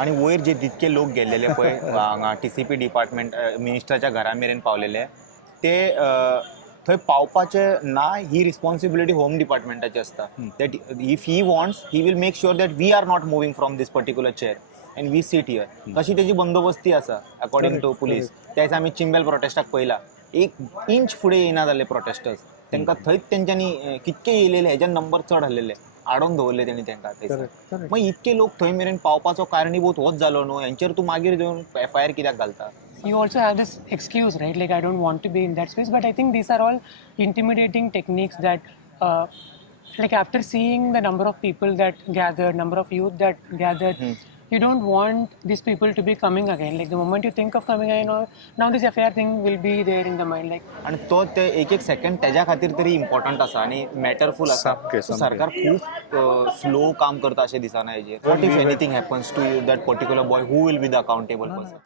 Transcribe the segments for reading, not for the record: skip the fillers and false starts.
आणि वयर जे जितके लोक गेल्लेले पळय हांगा TCP डिपार्टमेंट मिनिस्टराच्या घरा मेरेन पावलेले ते थंय पावपाचे ना ही रिस्पॉन्सिबिलिटी होम डिपार्टमेंटाची आसता that if he wants he will make sure that we are not moving from this particular chair and we sit here तशी त्याची बंदोबस्ती आसा अकॉर्डिंग टू पुलीस. त्याच आमी चिंबेल प्रोटेस्टाक पळयला 1 इंच फुडें येना जाल्ले प्रोटेस्टर्स तांकां थंयच तेंच्यांनी कितके येयलेले हेजे नंबर चड आहलेले आडोवन दवरले तेणी तांकां थंयसर. मग इतके लोक थंय मेरेन पावपाचो कारणीभूत होच जालो न्हू हेंचेर तू मागीर घेवन FIR कित्याक घालता? You also have this excuse, right? Like, I don't want to be in that space, but I think these are all intimidating techniques that, like, after seeing the number of people that gathered, number of youth that gathered, you don't want these people to be coming again. Like, the moment you think of coming again, now this FIR thing will be there in the mind. Like, आणि तो ते एक second त्याच्या खातीर तरी important आसा आणि मॅटरफूल आसा. सरकार खूप स्लो काम करता अशें दिसना हेजेर. What if anything happens to that particular boy who will be the accountable person?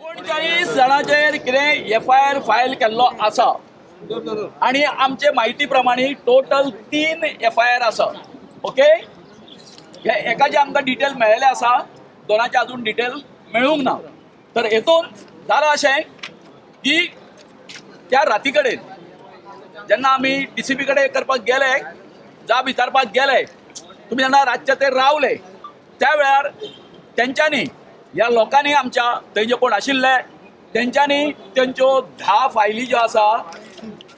39 जणांचेर कितें FIR फायल केल्लो आसा आणि आमचे म्हायती प्रमाणे टोटल 3 FIR आसा. ओके, हे एकाचे आमकां डिटेल मेळ्ळेले आसा, दोनाचे अजून डिटेल मेळूंक ना. तर हेतून जालां अशें की त्या राती कडेन जेन्ना आमी DCP कडेन करपाक गेले, जाब विचारपाक गेले, तुमी जेन्ना रातचे ते रावले त्या वेळार तेंच्यांनी ह्या लोकांनी आमच्या थंय जे कोण आशिल्ले तेंच्यांनी तेंच्यो 10 फायली ज्यो आसा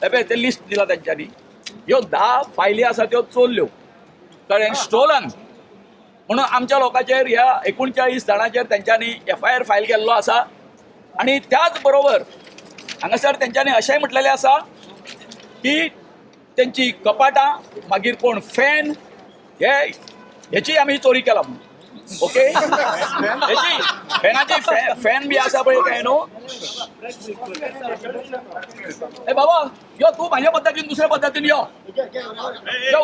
हे ते लिस्ट दिला तेंच्यांनी, ह्यो 10 फायली आसा त्यो चोरल्यो, कळ्ळें, स्टोलन म्हणून आमच्या लोकांचेर ह्या 39 जाणांचेर तेंच्यांनी FIR फायल केल्लो आसा. आणि त्याच बरोबर हांगासर तेंच्यांनी अशेंय म्हटलेलें आसा की तेंची कपाटां मागीर कोण फॅन हेची आमी चोरी केला म्हणून. ओके, हेची फॅनाची फॅन बी आसा पळय काय न्हू. ए बाबा यो तू म्हाज्या पद्दतीन दुसऱ्या पद्दतीन यो तू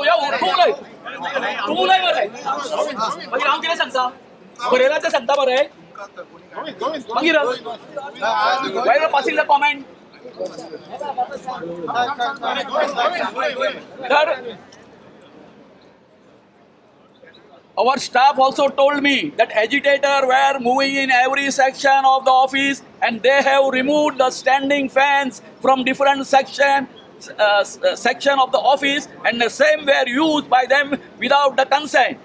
उलय मरे, मागीर हांव कितें सांगता बरयला तें सांगता मरे, मागीर वायलो पासींग द कॉमेंट. तर our staff also told me that agitators were moving in every section of the office and they have removed the standing fans from different section of the office and the same were used by them without the consent.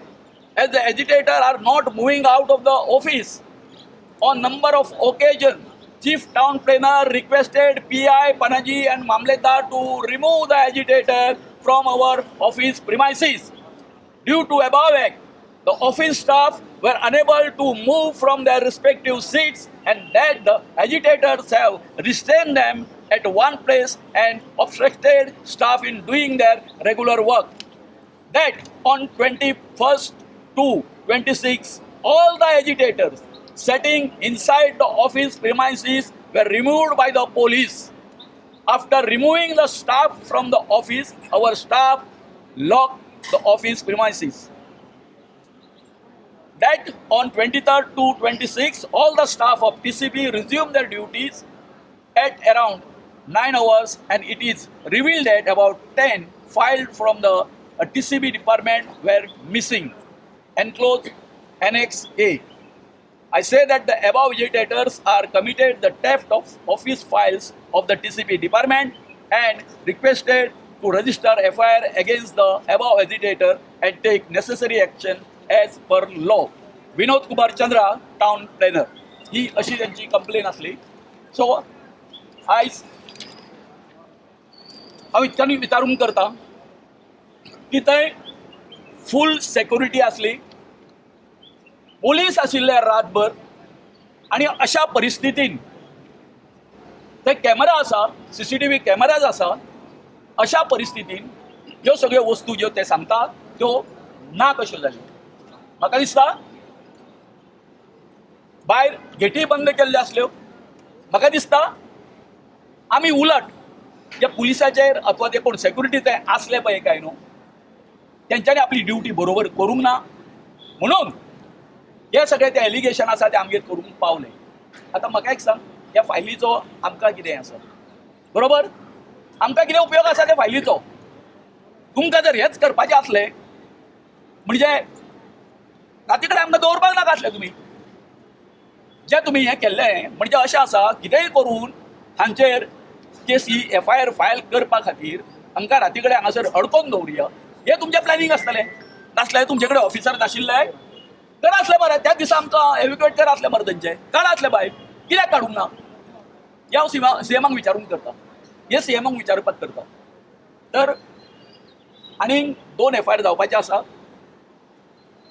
As the agitators are not moving out of the office, on number of occasions, Chief Town Planner requested PI Panaji and Mamletdar to remove the agitator from our office premises. Due to above act, the office staff were unable to move from their respective seats and that the agitators have restrained them at one place and obstructed staff in doing their regular work. That on 21st to 26th, all the agitators sitting inside the office premises were removed by the police. After removing the staff from the office, our staff locked the office premises. That on 23rd to 26th, all the staff of TCP resumed their duties at around 9 hours and it is revealed that about 10 filed from the TCP department were missing. Enclosed Annex A. I say that the above agitators are committed the theft of office files of the TCP department and requested to register FIR against the above agitator and take necessary action as per law. Vinod Kumar Chandra, town planar, ही अशी त्यांची complain असली. So आयज हांव इतक्यानी विचारून करता की थंय फूल security असली, पोलीस आशिल्ले रातभर आणि अशा परिस्थितीन थंय कॅमेरा आसा, CCTV कॅमेराज आसा, अशा परिस्थितीन ह्यो सगळ्यो वस्तू ज्यो ते सांगता त्यो ना कश्यो जाल्यो. म्हाका दिसता भायर गेटी बंद केल्ल्यो आसल्यो. म्हाका दिसता आमी उलट जे पुलिसाचेर अथवा ते कोण सेक्युरिटी ते आसले पळय काय न्हू तेंच्यांनी आपली ड्युटी बरोबर करूंक ना म्हणून हे सगळे ते एलिगेशन आसा ते आमगेर करूंक पावले. आतां म्हाका एक सांग, ह्या फायलीचो आमकां कितें आसा बरोबर, आमकां कितें उपयोग आसा त्या फायलीचो? तुमकां जर हेच करपाचें आसलें म्हणजे राती कडेन आमकां दवरपाक नाका आसलें तुमी जे तुमी हें केल्लें म्हणजे अशें आसा कितेंय करून हांचेर केसी FIR फायल करपा खातीर आमकां राती कडेन हांगासर अडकोवन दवरया हें तुमचें प्लॅनिंग आसतलें नासलें तुमचे कडेन ऑफिसर नाशिल्ले करा आसलें मरे त्या दिसा आमकां एव्हिक्युएट करा आसलें मरे तेंचे काडा आसलें भायर कित्याक काडूंक ना हें हांव CMाक विचारून करता हे CMाक विचारपाक करता तर आनीक 2 FIR जावपाचे आसा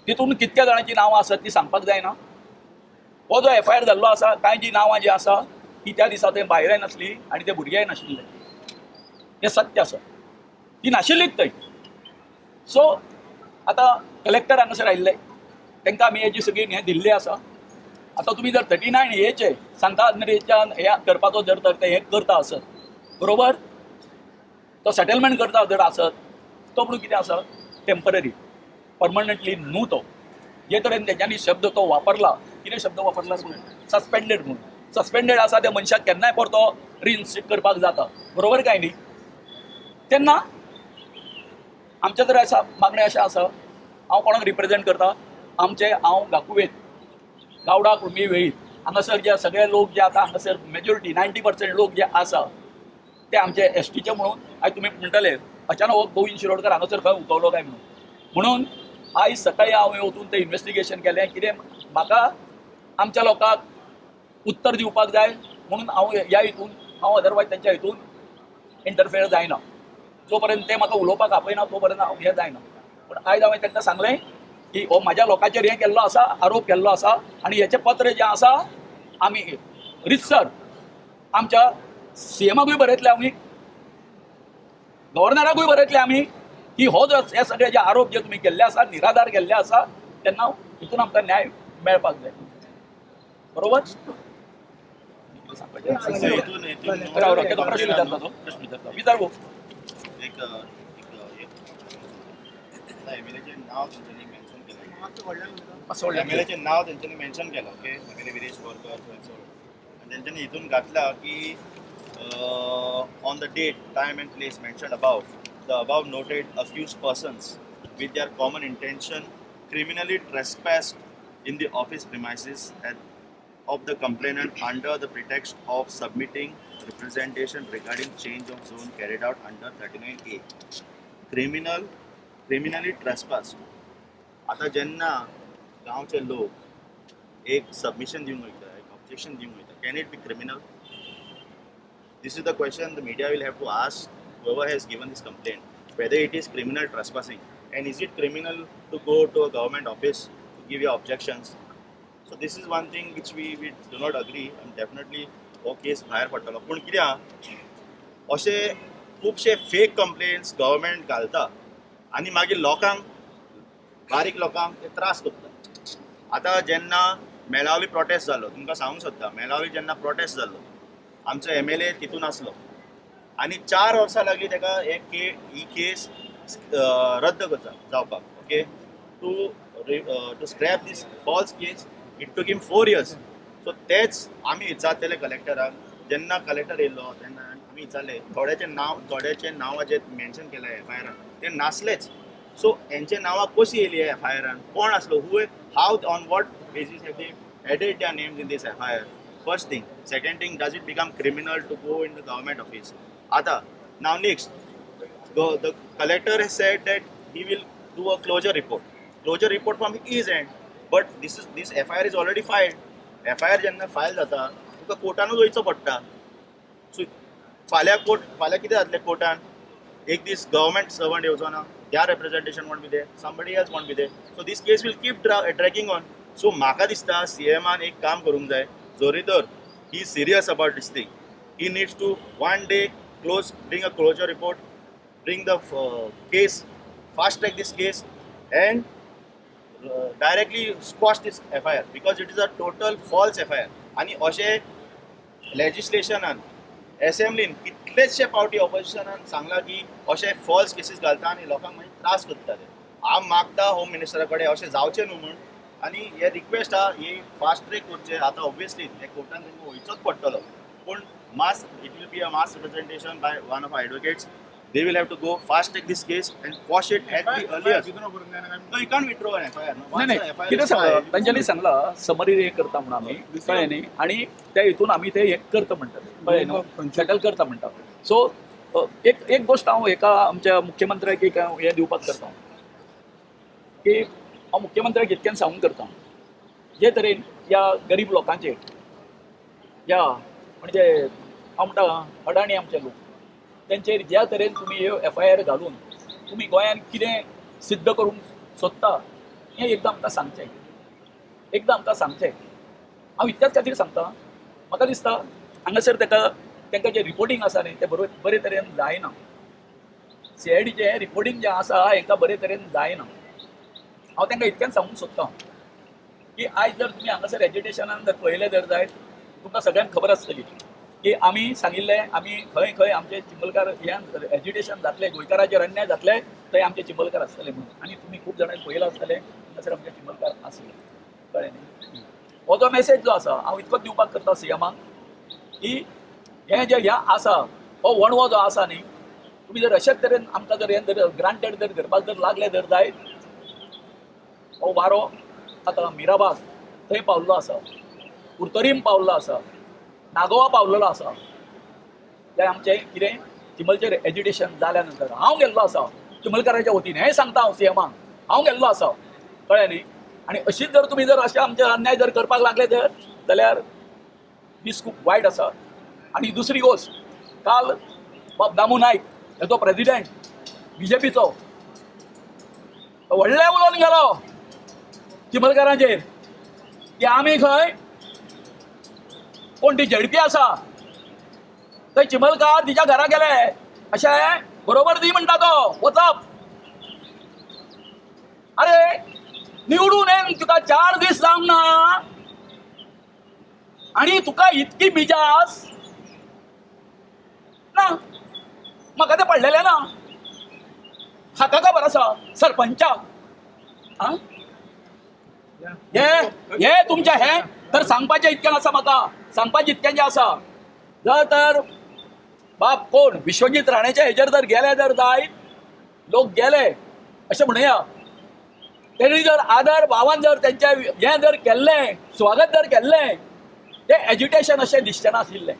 तितून कितक्या जाणांची नांवां आसात ती सांगपाक जायना हो जो FIR जाल्लो आसा कांय जी नांवां जी आसा ती त्या दिसा ते भायरय नासली आनी ते भुरगेय नाशिल्ले हें सत्य आसा ती नाशिल्लीच थंय सो आतां कलेक्टर हांगासर आयिल्ले तांकां आमी हेजी सगळी हें दिल्लें आसा आतां तुमी जर 39 हेचे सांता आंद्रेच्यान हें करपाचो जर तर ते हें करता आसत बरोबर तो सेटलमेंट करता जर आसत तो म्हणून कितें आसा टेम्पररी परमनंटली न्हू तो जे तरेन तेच्यांनी शब्द तो वापरला कितें शब्द वापरला सस्पेंडेड म्हणून सस्पेंडेड आसा त्या मनशाक केन्नाय परतो रिइन्स्टेट करपाक जाता बरोबर काय न्ही तेन्ना आमचे तर आसा मागणें अशें आसा हांव कोणाक रिप्रेझेंट करता आमचे हांव गाकुवेत गावडा कुळमी वेळीत हांगासर जे सगळे लोक जे आतां हांगासर मेजॉरिटी 90% लोक जे आसा ते आमचे STचे म्हणून आयज तुमी म्हणटले अचानक हो गोविंद शिरोडकर हांगासर खंय उठवलो काय म्हणून आयज सकाळी हांव वचून तें इन्व्हेस्टिगेशन केलें कितें म्हाका आमच्या लोकांक उत्तर दिवपाक जाय म्हणून ह्या हितून हांव अदरवायज तेंच्या हितून इंटरफेयर जायना जो पर्यंत ते म्हाका उलोवपाक आपयना तो पर्यंत हांव हें जायना पूण आयज हांवें तांकां सांगलें की हो म्हाज्या लोकांचेर हें केल्लो आसा आरोप केल्लो आसा आनी हेचें पत्र जें आसा आमी रितसर आमच्या CMाकूय बरयतले आमी गव्हर्नराकूय बरयतले आमी की हो जो हे सगळे जे आरोप जे तुमी केल्ले आसा निराधार केल्ले आसा तेन्ना हितून आमकां न्याय मेळपाक जाय बरोबर प्रश्न विचारता तो विचार गो एमएलएचें नांव तेंच्यांनी मेन्शन केलां ओके एमएलए विरेश बोरकर आनी तेंच्यांनी हितून घातला की on the date time and place mentioned about the above noted accused persons with their common intention criminally trespassed in the office premises of the complainant under the pretext of submitting representation regarding change of zone carried out under 39A. Criminally trespassed. आता जेन्ना गांवचे लोक एक submission दिवंक वयता एक objection दिवंक वयता can it be criminal this is the question the media will have to ask whoever has given this complaint whether it is criminal trespassing and is it criminal to go to a government office to give your objections. So this is one thing which we do not agree and definitely हो केस भायर पडटलो पूण कित्याक अशे खुबशे fake complaints government घालता आनी मागीर लोकांक बारीक लोकांक ते त्रास करता आतां जेन्ना मेलावली प्रोटेस्ट जालो तुमकां सांगूंक सोदता मेलावली जेन्ना प्रोटेस्ट जालो आमचो MLA तितून आसलो आनी 4 वर्सां लागली ताका ही केस रद्द करता जावपाक okay to scrap this false case it took him 4 years so तेच आमी विचारतले कलेक्टराक जेन्ना कलेक्टर येयल्लो तेन्ना आमी विचारले थोड्याचे नांवां जे मेन्शन केल्या FIR ते नासलेच सो हेंचे नांवां कशी येयली FIR कोण आसलो how on what basis have they added their names in this FIR first thing second thing does it become criminal to go in the government office आता now next the collector has said that he will do a closure report from his end but this FIR is already filed FIR जेन्ना file जाता तुका कोर्टानूच वयचो पडटा so फाल्यां कितें जातलें कोर्टान एक दीस government servant येवचो ना their representation won't be there somebody else won't be there so this case will keep dragging on so म्हाका दिसता CMान एक काम करूंक जाय जोरी तर he is serious about this thing he needs to one day bring a closure report bring the case, fast track this case and directly squash this FIR because it is a total false FIR. आणि अशे लेजिस्लेशनान असेंब्लीन कितलेशे फावटी ऑपोजिशनान सांगला की अशे false cases घालता आनी लोकांक मागीर त्रास करता ते हांव मागता होम मिनिस्टरा कडेन अशें जावचें न्हू म्हूण आनी हे रिक्वेस्ट आहा ही फास्ट ट्रॅक करचे आतां ऑब्वियसली हे कोर्टान तांकां वयचोच पडटलो पूण it will be a mass representation by one of advocates they will have to go fast take this case and quash it at the earliest. No, you can't withdraw an FIR. No? नाही Once नाही the FIR कितें is सांगला filed, तांच्यांनी सांगला summary हे करता म्हणून आमी कळ्ळें न्ही आणि त्या हितून आमी ते हे करता म्हणटात कळ्ळें न्हू सेटल करता म्हणटा सो एक गोष्ट हांव एका आमच्या मुख्यमंत्र्याक एक हे दिवपाक करता की हांव मुख्यमंत्र्याक इतक्यान सांगून करता जे तरेन या गरीब लोकांचेर या म्हणजे हांव म्हणटा अडाणी आमचे लोक तेंचेर ज्या तरेन तुमी ह्यो FIR घालून तुमी गोंयान कितें सिद्ध करूंक सोदता हें एकदां आमकां सांगचें हांव इतक्याच खातीर सांगता म्हाका दिसता हांगासर तांकां जें रिपोर्टींग आसा न्ही तें बरे तरेन जायना CIDचें रिपोर्टींग जें आसा हांकां बरे तरेन जायना हांव तांकां इतक्यान सांगूंक सोदतां की आयज जर तुमी हांगासर एज्युटेशनान जर पळयलें जर जायत तुमकां सगळ्यांक खबर आसतली की आमी सांगिल्लें आमी खंय खंय आमचे चिंबलकार ह्यान एज्युकेशन जातलें गोंयकाराचेर अन्याय जातले थंय आमचे चिंबलकार आसतले म्हणून आनी तुमी खूब जाणांनी पळयलां आसतलें हांगासर आमचे चिंबलकार आसले कळ्ळें न्ही हो जो मेसेज जो आसा हांव इतकोच दिवपाक करता CMाक की हें जें ह्या आसा हो वणवो जो आसा न्ही तुमी जर अशेच तरेन आमकां जर हें जर ग्रांटेड जर करपाक जर लागले जर जायत हो वारो आतां मिराबाग थंय पावल्लो आसा कुर्तोरीम पावल्लो आसा नागोवा पावलेलो आसा तें आमचें कितें चिंबलचेर एज्युकेशन जाल्या नंतर हांव गेल्लो आसा चिंबलकाराच्या वतीन हें सांगता हांव CMाक हांव गेल्लो आसा कळ्ळें न्ही आनी अशीच जर तुमी जर अशें आमचे अन्याय जर करपाक लागले जर जाल्यार दीस खूब वायट आसा आनी दुसरी गोश्ट काल बाब दामू नायक हेजो प्रेसिडेंट BJPचो व्हडलें उलोवन गेलो चिंबलकारांचेर की आमी खंय कोण ती झडपी आसा थंय चिंबलकार तिच्या घरा गेले अशें बरोबर दी म्हणटा तो वचप अरे निवडून येवन तुका 4 दीस जावंक ना आनी तुका इतकी मिजास ना म्हाका तें पडलेलें ना हाका खबर आसा सरपंचाक आं हे तुमच्या हे तर सांगपाचें इतकें आसा म्हाका सांगपाचें इतकें जें आसा जर तर बाप कोण विश्वजीत राणेच्या हेजेर जर गेले जर जायत लोक गेले अशें म्हणुया तेणी जर आदर भावान जर तेंचे हें जर केल्लें स्वागत जर केल्लें तें एज्युटेशन अशें दिसचें नाशिल्लें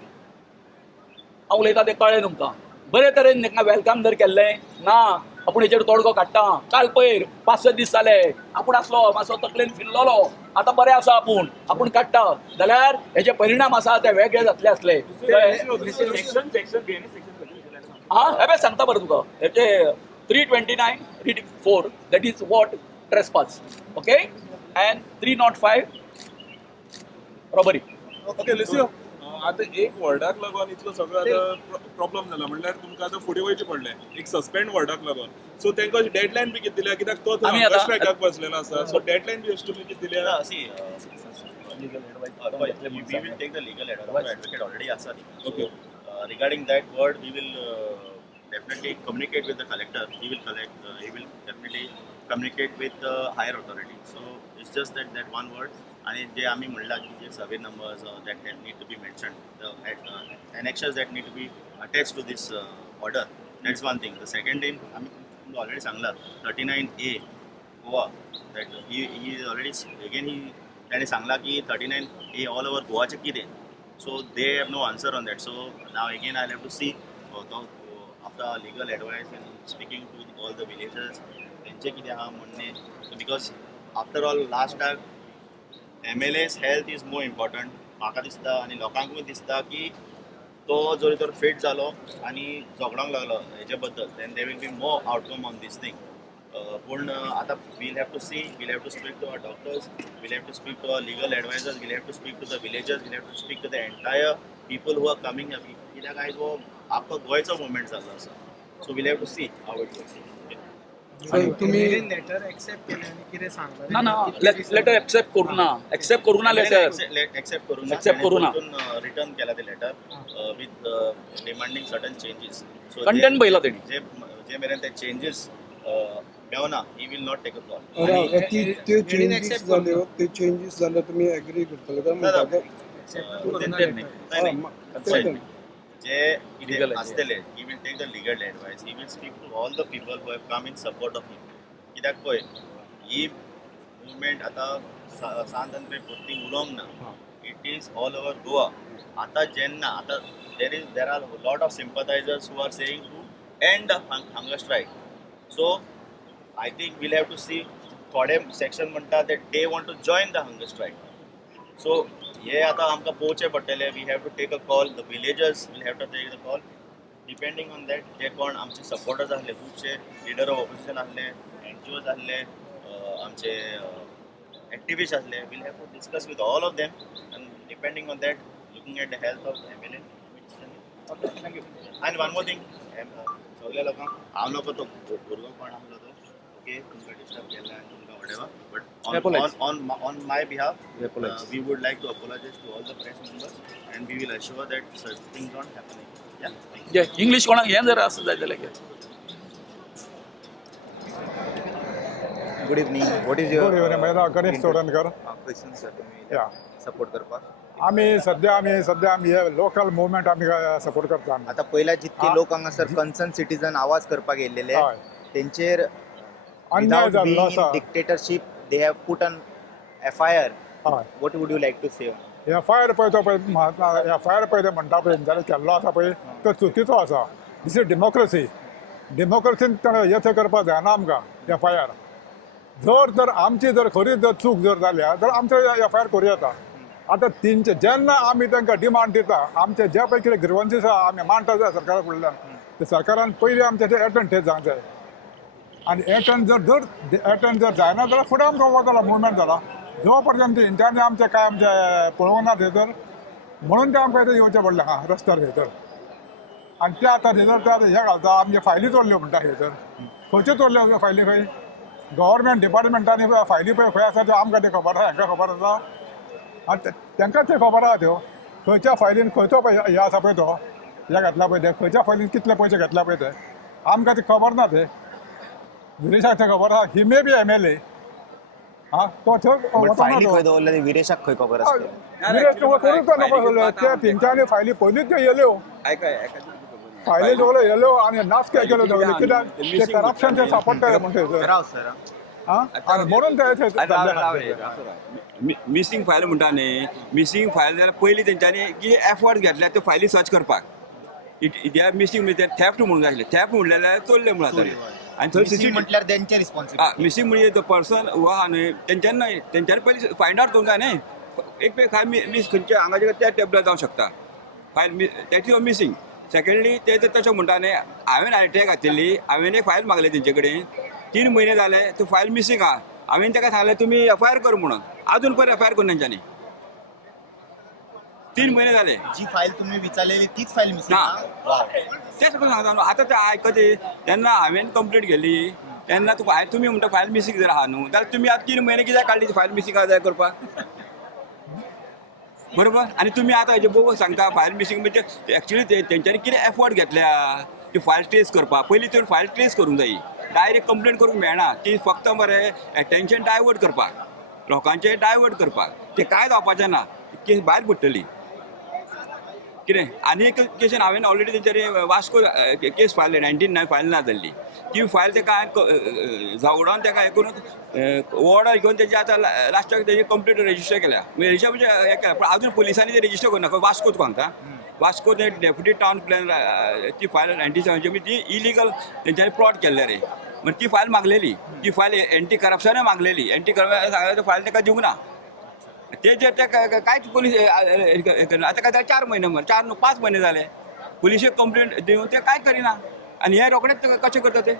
हांव उलयतां तें कळ्ळें तुमकां बरे तरेन तांकां वेलकम जर केल्लें ना आपूण हेजेर तोडगो काडटा काल पयर 5-6 दीस जाले आपूण आसलो मातसो तकलेन फिरलोलो आतां बरें आसा आपूण काडटा जाल्यार हेजे परिणाम आसा ते वेगळे जातले आसले हां हे सांगता बरें तुका हेचे 329 that is what trespass okay and 305 robbery okay लिसियो आता एक वर्डाक लागून इतलो सगळो आता प्रॉब्लेम जाला म्हणल्यार तुमकां आता फुडें वयचें पडलें एक सस्पेंड वर्डाक लागून सो तांकां डेडलायन बी कितें दिल्या कित्याक तो स्ट्रायकाक बसलेलो आसा सो डेडलायन बी अशी तुमी कितें दिल्या see, we will take the legal advice. Advocate already asked. Okay. Regarding that word, we will definitely communicate with the collector. He will definitely communicate with the higher authority. So it's just that one word. And जे आम्ही म्हणला की जे सर्वे numbers that need to be mentioned, the annexures that need to be attached to this order. That's one thing. The second thing, आम्ही already सांगला 39A Goa. That he is already again त्याने सांगला की 39A all over गोवाचे कितें. So they have no answer on that. So now again I'll have to see after legal advice and speaking to all the villagers त्यांचे कितें आहा म्हणणे because after all last time MLA's health is more important म्हाका दिसता आनी लोकांकूय दिसता की तो जरी तर फिट जालो आनी झगडोंक लागलो हेजे बद्दल then they will be more outcome on this thing पूण आतां will have to see will have to speak to our doctors will have to speak to our legal advisors will have to speak to the villagers will have to speak to the entire people who are coming कित्याक आयज हो आख्खो गोंयचो movement जाल्लो आसा so will have to see how it works तुम्ही letter accept केले आणि किती सांगता ना लेटर एक्सेप्ट करू ना लेटर एक्सेप्ट करू ना रिटर्न केला ते letter with demanding certain changes so content पळयला तेणी जे मेरेन ते चेंजेस मेवना he will not take a call ते चेंजेस जाले तुम्ही एग्री करतले का जे कितें आसतले he will take the legal advice, he will speak to all the people who have come in support of him. कित्याक पळय ही मुवमेंट आतां सांत पुर्ती उलोवंक ना, it is all over Goa. आतां जेन्ना आतां there are lot of sympathisers who are saying to end the hunger strike. So I think will have to see थोडे सेक्शन म्हणटा that they want to join the hunger strike. So हे आतां आमकां पळोवचें पडटलें. We have to take a call. The villagers will have to take the call. Depending on that जे कोण आमचे सपोर्टर्स आसले, खुबशे लिडर ऑफ ऑपोजिशन आसले, NGOs आसले, आमचे एक्टिविस्ट आसले, will have to discuss with all of them and depending on that looking at the health of MLA. Thank you. And one more thing, सगळ्या लोकांक हांव नको तो भुरगो कोण आसलो तो, ओके, तुमकां डिस्टर्ब केला आनी तुमकां whatever, but on my behalf, we would like to apologize to all the press members and we will assure that such things don't happen again. Yeah, thank you. English कोणाक हें जर आसत जाय जाल्यार good evening. What is your good evening. माझं Ganesh Chodankar. Question sir तुम्ही या support करपाक? आम्ही सध्या हे लोकल मुवमेंट आम्ही सपोर्ट करता. आता पहिला जितके लोक हांगासर कन्सर्न सिटीजन आवाज करपाक येयलेले हय. तेंचेर अन्याय जाल्लो आसा. Dictatorship they have put on FIR. हय. What would you like to say? FIR पळय तो पळय FIR पळय ते म्हणटा पळय तेंच्यानी केल्लो आसा पळय तो चुकीचो आसा. दिस इज डेमोक्रेसी. डेमोक्रेसीन हे थंय करपाक जायना आमकां FIR. जर आमची जर खरी जर चूक जर जाल्या तर आमचे FIR करूं येता. आतां तेंचे जेन्ना आमी तांकां डिमांड दिता, आमचे जे पळय कितें ग्रिवन्सीस आहा आमी मांडटा जाय सरकारा फुडल्यान, ते सरकारान पयलीं आमचे ते एटेंड थंय जावंक जाय. आनी एटेंड जर जायना जाल्यार फुडें आमकां वचला मुवमेंट जाला. जो पर्यंत हेंच्यांनी आमचे काय आमचे पळोवंक ना थंयसर म्हणून ते आमकां थंय येवचें पडलें आहा रस्त्यार थंयसर. आनी ते आतां थंयसर ते आतां हे घालता आमचे फायली तोडल्यो म्हणटा थंयसर. खंयच्यो तोडल्यो फायली खंय? गव्हर्मेंट डिपार्टमेंटांनी फायली पळय खंय आसा त्यो आमकां ते खबर आसा, हांकां खबर आसा. आनी तांकांच ते खबर आहा त्यो खंयच्या फायलीन खंयचो हे आसा पळय तो हे घेतला पळय ते खंयच्या फायलीन कितले पयशे घेतला पळय ते आमकां ते खबर ना. ते विरेशाक ते खबर आहा. ही मे बी MLA. हा तो फायली खंय दवरल्या विरेशाक खंय खबर आसतली? विरेश करूंक नको. ते तेंच्यांनी फायली पयलींच त्यो येयल्यो फायली सगळ्यो येयल्यो आनी नाच केल्यो दवरल्यो. कित्याक ते करप्शन ते सापडटले म्हण थंयसर. राव सर. आनी म्हणून ते मिसींग फायल म्हणटा न्ही, मिसींग फायल जाल्यार पयलीं तेंच्यांनी कितें एफर्ट घेतल्या त्यो फायली सर्च करपाक. दे आर मिसींग थेफ्ट म्हणूंक जाय आसलें. थेफ्ट म्हणलें जाल्यार चल्लें म्हणून जातालें. आनी थंय मिसिंग म्हटल्यार तेंचे रिस्पॉन्सिबिलिटी. मिसींग म्हणजे तो पर्सन वो आहा न्ही तेंच्यांनी पयलीं फायंड आउट करूंक जाय न्ही. एक फायल मिस खंयचे हांगाचे त्या टेबलार जावंक शकता file that is missing. Secondly ते तशें म्हणटा न्ही हांवें RTI घातिल्ली, हांवें एक फायल मागली तेंचे कडेन 3 म्हयने जाले तो फायल मिसींग आहा. हांवें ताका सांगलें तुमी FIR कर म्हणून. अजून पयर FIR करून तेंच्यांनी 3 म्हयने जाले. जी फायल तुम्ही विचारलेली तीच फायल मिसिंग? ना. तेच सांगता न्हू. आतां ते आयकते तेन्ना हांवें कंप्लेंट केली तेन्ना तुमी म्हणटा फायल मिसींग जर आहा न्हू जाल्यार तुमी आतां 3 म्हयने कित्याक काडली फायल मिसींग आहा जाय करपाक? बरोबर. आनी तुमी आतां हेजे बोगस सांगता फायल मिसींग म्हणजे एक्चुली तेंच्यांनी कितें एफर्ट घेतल्या ती फायल ट्रेस करपाक. पयलीं तर फायल ट्रेस करूंक जायी. डायरेक्ट कंप्लेंट करूंक मेळना. ती फक्त मरे एटेन्शन डायवर्ट करपाक, लोकांचें डायवर्ट करपाक. ते कांय जावपाचें ना. केस भायर पडटली. कितें आनी एक केसीन हांवें ऑलरेडी तेंचेर वास्को केस फायल 19 फायल ना जाल्ली. ती फायल तेका जावडावन तेका हें करून ऑर्डर घेवन तेजे आतां लास्टाक तेजी कंप्लीट रजिस्टर केल्या. रजिस्टर म्हणजे हें केल्या पूण अजून पुलिसांनी ते रजिस्टर करना. वास्कोच सांगता. वास्को ते डेप्युटी टावन प्लॅन ती फायल 97 म्हणजे ती इलिगल तेंच्यांनी प्लॉट केल्ले रे. म्हणजे ती फायल मागलेली. ती फायल एंटी करप्शनय मागलेली. एंटी करप्शन सांगल्यार फायल तेका दिवंक ना. ते जे कांयच पुलीस आतां काय 4 म्हयने 5 म्हयने जाले पुलिशेक कंप्लेंट दिवन ते कांय करिना. आनी हे रोखडेच कशें करता ते?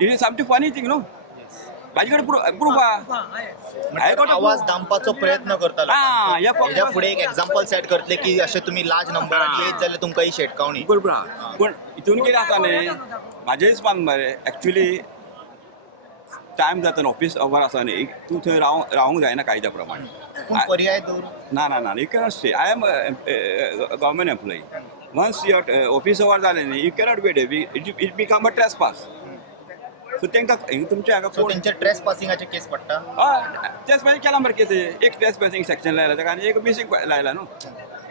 इट इज सामकी फनी थिंग न्हू. म्हाजे कडेन प्रूफ आहा. आवाज दामपाचो प्रयत्न करतालो. हेज्या फुडें एक एक्झाम्पल सेट करतले की अशें तुमी लार्ज नंबरान येयत जाल्यार तुमकां ही शेटकावणी. बरोबर आहा. पूण हितून कितें आसा न्ही म्हाजे हिसपान मरे एक्चुली टायम जाता न्हू ऑफीस अवर आसा न्ही तूं थंय रावूंक जायना कायद्या प्रमाणे. पर्याय दवर ना you cannot stay. I am government employee. Once your office hour जालें न्ही you cannot wait. It become a trespass. So तांकां तुमच्या हाका सो तेंचे ट्रेस पासिंगाचे केस पडटा. ट्रेसपासींग केला मरे केस. एक ट्रेसपासींग सेक्शन लायला ताका आनी एक मिसींग लायला न्हू.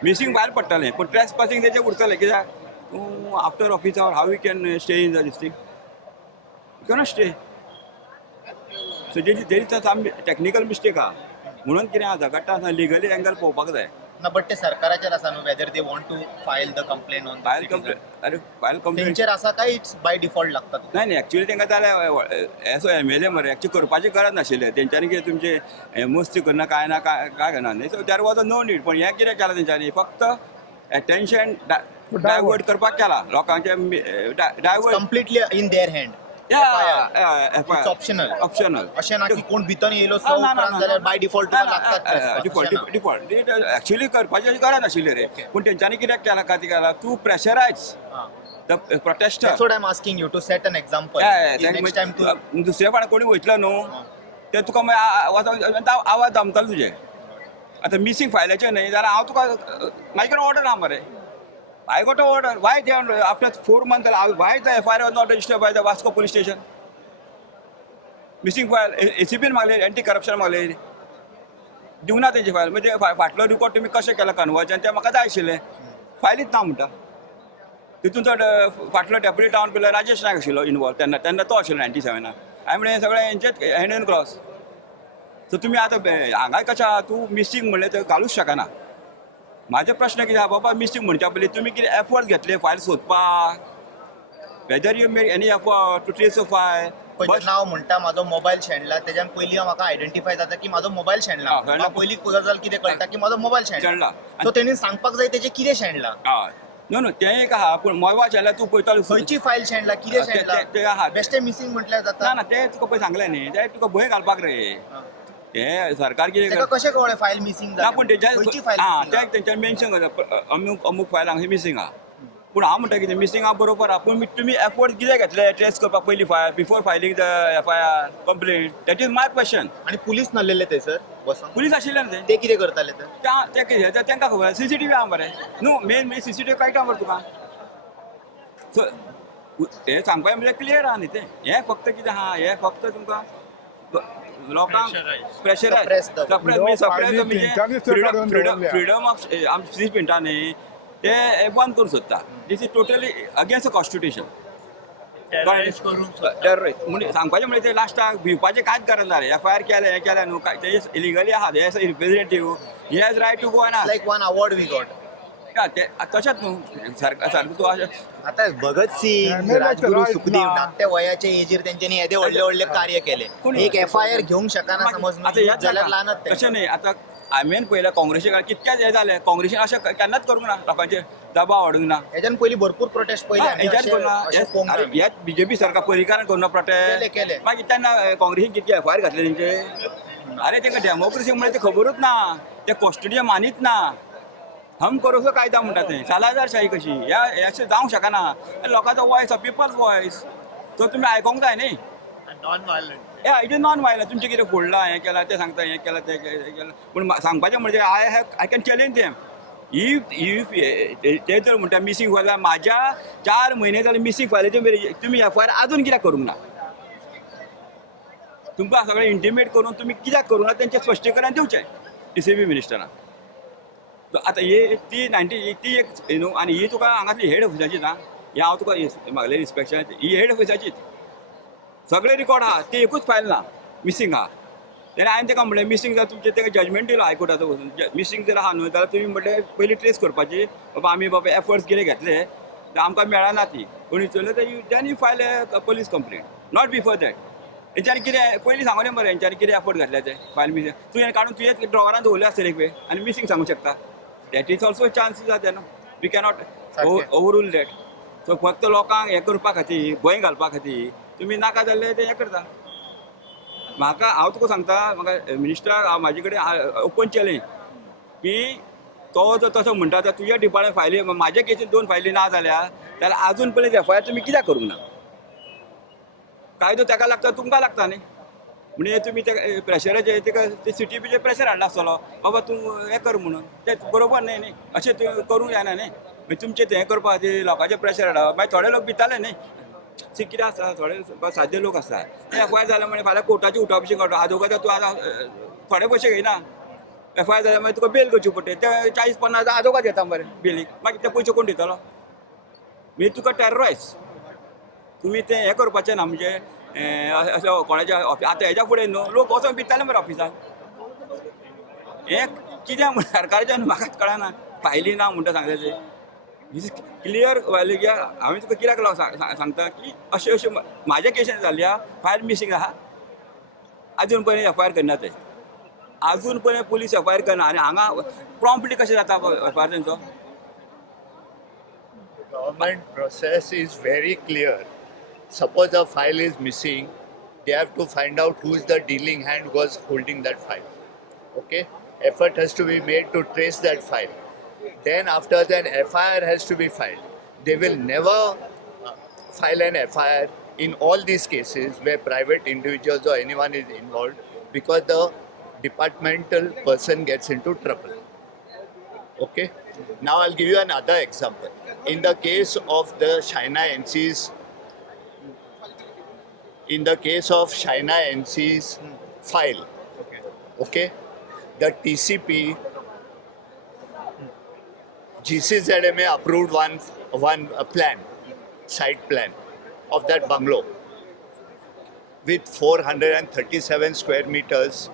मिसींग भायर पडटलें पूण ट्रेसपासींग तेजें उरतलें कित्याक तूं after office hour how you can stay in the this thing you cannot stay. So there is some technical mistake आहा म्हणून कितें आहा झगडटा आसतना लिगली एंगल पळोवपाक जाय. ना बट ते सरकाराचेर आसा न्हू whether they want to file the complaint on file complaint अरे फायल कंप्लेन तेंचेर आसा काय इट्स बाय डिफॉल्ट लागता नाही एक्चुअली तांकां जाल्यार एसो MLA मरे एक्चुअली करपाची गरज नाशिल्लें तेंच्यांनी कितें तुमचे मस्ती करना काय ना काय करना न्ही. So there was a no need. पण हें कितें केलां तेंच्यांनी फक्त अटेन्शन डायवर्ट करपाक केला लोकांचे divert completely in their hand. It's optional. Optional अशें ना की कोण भितर येयलो ना, ना, ना, ना. जाल्यार बाय डिफॉल्ट लागतात. डिफॉल्ट एक्चुअली करपाची गरज नाशिल्ली रे. पूण तेंच्यांनी कित्याक केला काय केला तूं pressurise the protester. That's what I'm asking you to set an example. Next time to दुसऱ्या फावट कोणी वयतलो न्हू ते तुका मागीर आवाज दामतलो तुजे. आतां मिसींग फायलाचें न्ही जाल्यार हांव तुका म्हाजे कडेन ऑर्डर आहा मरे. I got an order. Why they after 4 months? Why the FIR was not registered by the Vasco police station? Missing file. ACP मागले एंटी करप्शन मागले दिवना तेंची फायल. म्हणजे फाटलो रिकॉर्ड तुम्ही कशें केला कन्वर्जन तें म्हाका जाय आशिल्लें. फायलीच ना म्हणटा. तितून तो फाटलो डेप्युटी टावन प्लॅनर राजेश नायक आशिल्लो इनवॉल्व तेन्ना तो आशिल्लो 97. हांवें म्हणलें सगळें हेंचेच हँड एंड क्रॉस. सो तुमी आतां हांगा कशें आहा तूं मिसींग म्हणलें तें घालूच शकना. माझे प्रश्न कितें आहा बाबा मिसींग म्हणच्या पयलीं तुमी कितें एफर्ट घेतले फायल सोदपाक whether you make any effort to trace a file. पयलीं नांव म्हणटा म्हाजो मोबायल शेणला तेज्यान पयलीं म्हाका आयडेंटिफाय जाता की म्हाजो मोबायल शेणला. म्हाका पयलीं गजाल कितें कळटा की म्हाजो मोबायल शेणला. सो तेणी सांगपाक जाय तेजें कितें शेणला. हय नो नो तें एक आहा पूण मोबायल शेणल्यार तूं पळयतालो खंयची फायल शेणला कितें शेणला ते आहा बेश्टें मिसींग म्हटल्यार ना जाता. ना तें तुका पळय सांगलें न्ही तें तुका भंय घालपाक रे. तें सरकार कितें तेका कशें कळ्ळें फायल मिसींग ना पूण तेच्या खंयची फायल तें तेंच्यानी मेन्शन करता अमूक फायल हांगा मिसींग आहा. पूण हांव म्हणटा कितें मिसींग आहा बरोबर आहा पूण तुमी एफर्ट कितें घेतले ट्रेस करपाक पयलीं file before filing the FIR complaint. That is my question. आनी पुलीस नासलेले थंयसर बसून पुलीस आशिल्ले न्ही ते कितें करताले तर ते कितें तांकां खबर CCTV आहा मरे न्हू मेन CCTV कळटा मरे तुका. सो हें सांगपाचें म्हणजे क्लियर आहा न्ही तें. हें फक्त कितें आहा हें फक्त तुमकां लोकांक प्रेशरायज फ्रीडम ऑफ स्पीच म्हणटा न्ही ते बंद करूंक सोदता. This is totally against the constitution. Terrorist म्हणजे सांगपाचें म्हणजे ते लास्टाक भिवपाचें कांयच गरज ना रे. FIR केलें हें केलें न्हू ते इलिगली आहा हे representative he has right to go and like one award we got. तशेंच न्हू सारको तूं आता भगत सिंग राजगुरू सुखदेव धाकट्या वयाच्या एजीर तेंच्यांनी येदे व्हडले व्हडले कार्य केले. एक FIR घेवंक शकना समज जाल्यार लानत ते. तशें न्ही आतां हांवें पयलें काँग्रेसी कितकेच हें जालें काँग्रेसीन अशें केन्नाच करूंक ना लोकांचेर दबाव हाडूंक ना. हेच्यान पयलीं भरपूर प्रोटेस्ट पयले हेच BJP सरकार परिकारान करूं ना प्रोटेस्ट केले. मागीर तेन्ना काँग्रेसीन कितके FIR घातले तेंचे. अरे तेंका डेमोक्रेसी म्हणजे ते खबरूच ना ते कॉन्स्टिट्यूशन मानीत ना. हम करोसो कायदा म्हणटा तें सालाजारशाही कशी ह्या अशें जावंक शकना. लोकांचो वॉयस पिपल्स वॉयस तो तुमी आयकोंक जाय न्ही. Non violent. It is non violent. तुमचें कितें फोडलां हें केलां तें सांगता हें केलां तें केलां पूण सांगपाचें म्हणजे I can challenge them if ते जर म्हणटा मिसींग फायल म्हाज्या 4 म्हयने जाले मिसींग फायलीचे तुमी FIR आजून कित्याक करूंक ना. तुमकां सगळें इंटिमेट करून तुमी कित्याक करूंक ना तेंचें स्पश्टीकरण दिवचें DCP मिनिस्टरान. आतां ती एक न्हू आनी ही तुका हांगातली हेड ऑफिसाची ना हे हांव तुका मागलें इन्स्पेक्शन ही हेड ऑफिसाचीच सगळे रिकॉर्ड आहा ती एकूच फायल ना मिसींग आहा. जाल्यार हांवें ताका म्हणलें मिसींग जर तुमचें ताका जजमेंट दिलो हायकोर्टाचो वचून मिसींग जर आहा न्हू जाल्यार तुमी म्हणलें पयलीं ट्रेस करपाची बाबा आमी बाबा एफर्ट्स कितें घेतले आमकां मेळना ती कोणी चलले then you file police complaint not before that. हेंच्यांनी कितें पयलीं सांगलें मरे हेंच्यांनी कितें एफर्ट घातले ते फायल मिसींग तूं हें काडून तुवें ड्रॉवरान दवरलें आसतलें एक वेळ आनी मिसींग सांगूंक शकता. दॅट इज ऑल्सो चान्सीस आहा तेन्ना we cannot overrule that. So फक्त लोकांक हें करपा खातीर भंय घालपा खातीर तुमी नाका जाल्ले तें हें करता. म्हाका हांव तुका सांगता म्हाका मिनिस्टराक हांव म्हाजे कडेन ओपन चॅलेंज की तो जर तसो म्हणटा तर तुज्या डिपार्टमेंट फायली म्हाज्या केसीन 2 फायली ना जाल्यार आजून पयलीं FIR तुमी कित्याक करूंक ना. कायदो ताका लागता तुमकां लागता न्ही म्हणजे तुमी ते प्रेशराचेर ताका ते CTPचेर प्रेशर हाडला आसतलो बाबा तूं हें कर म्हणून तें बरोबर न्ही अशें तुवें करूंक जायना न्ही. मागीर तुमचें तें करपा खातीर लोकांचेर प्रेशर हाडप मागीर थोडे लोक भिताले न्ही. कितें आसा थोडे सादे लोक आसा ते FIR जाले म्हणजे फाल्यां कोर्टाची उठोवपाची काडटा आजोगाद तूं आतां थोडे पयशे घेयना FIR जाल्यार मागीर तुका बेल करची पडटा ते 40-50 आजोगाद येता मरे बेलीक मागीर ते पयशे कोण दितलो. म्हणजे तुका टेररायज तुम्ही ते हें करपाचें ना म्हणजे असो कोणाच्या आतां हेज्या फुडें न्हू लोक वचोन भिताले मरे ऑफिसान हें कित्याक म्हण सरकाराच्यान म्हाकाच कळना फायली ना म्हणटा सांगता ते दीस क्लियर हांवें तुका कित्याक सांगता की अशें अशें म्हाज्या केसीन जाल्ल्या फायल मिसींग आहा अजून पर्यंत एफआयआर करना ते अजून पर्यंत पुलीस एफआयआर करना आनी हांगा प्रॉम्प्टली कशें जाता एफआयआर तेंचो Government process is very clear. Suppose a file is missing, they have to find out who is the dealing hand who was holding that file. Okay? Effort has to be made to trace that file. Then after that, FIR has to be filed. They will never file an FIR in all these cases where private individuals or anyone is involved because the departmental person gets into trouble. Okay? Now I'll give you another example. In the case of the China NC's file, okay, the TCP GCZMA approved one plan, site plan of that bungalow with 437 square meters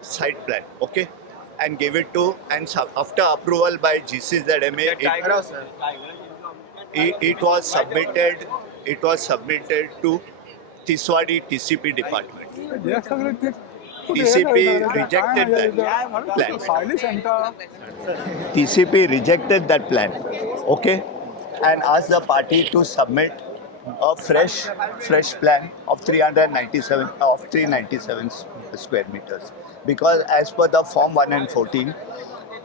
site plan, okay, and gave it to, and after approval by GCZMA, it was submitted to Tiswadi TCP department. TCP rejected that plan. TCP rejected that plan, okay, and asked the party to submit a fresh plan of 397 square meters, because as per the form 1 and 14,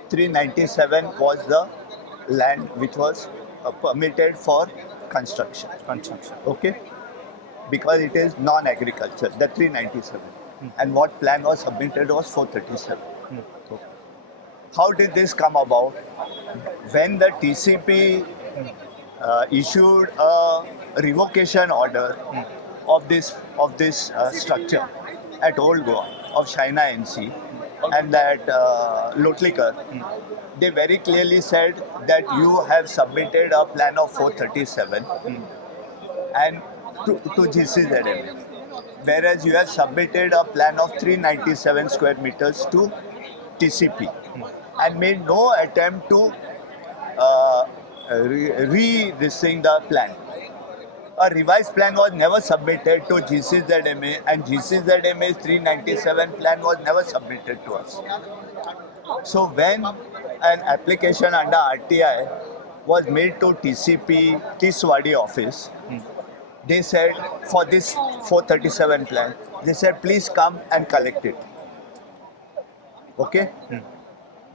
397 was the land which was permitted for construction, okay, because it is non-agriculture, the 397, and what plan was submitted was 437. How did this come about? When the TCP issued a revocation order of this structure at Old Goa of China NC and that Lotlikar, they very clearly said that you have submitted a plan of 437 and to GCZMA, whereas you have submitted a plan of 397 square meters to TCP and made no attempt to re-listing the plan. A revised plan was never submitted to GCZMA, and GCZMA's 397 plan was never submitted to us. So when an application under RTI was made to TCP Tiswadi office, they said for this 437 plan, they said please come and collect it. Okay?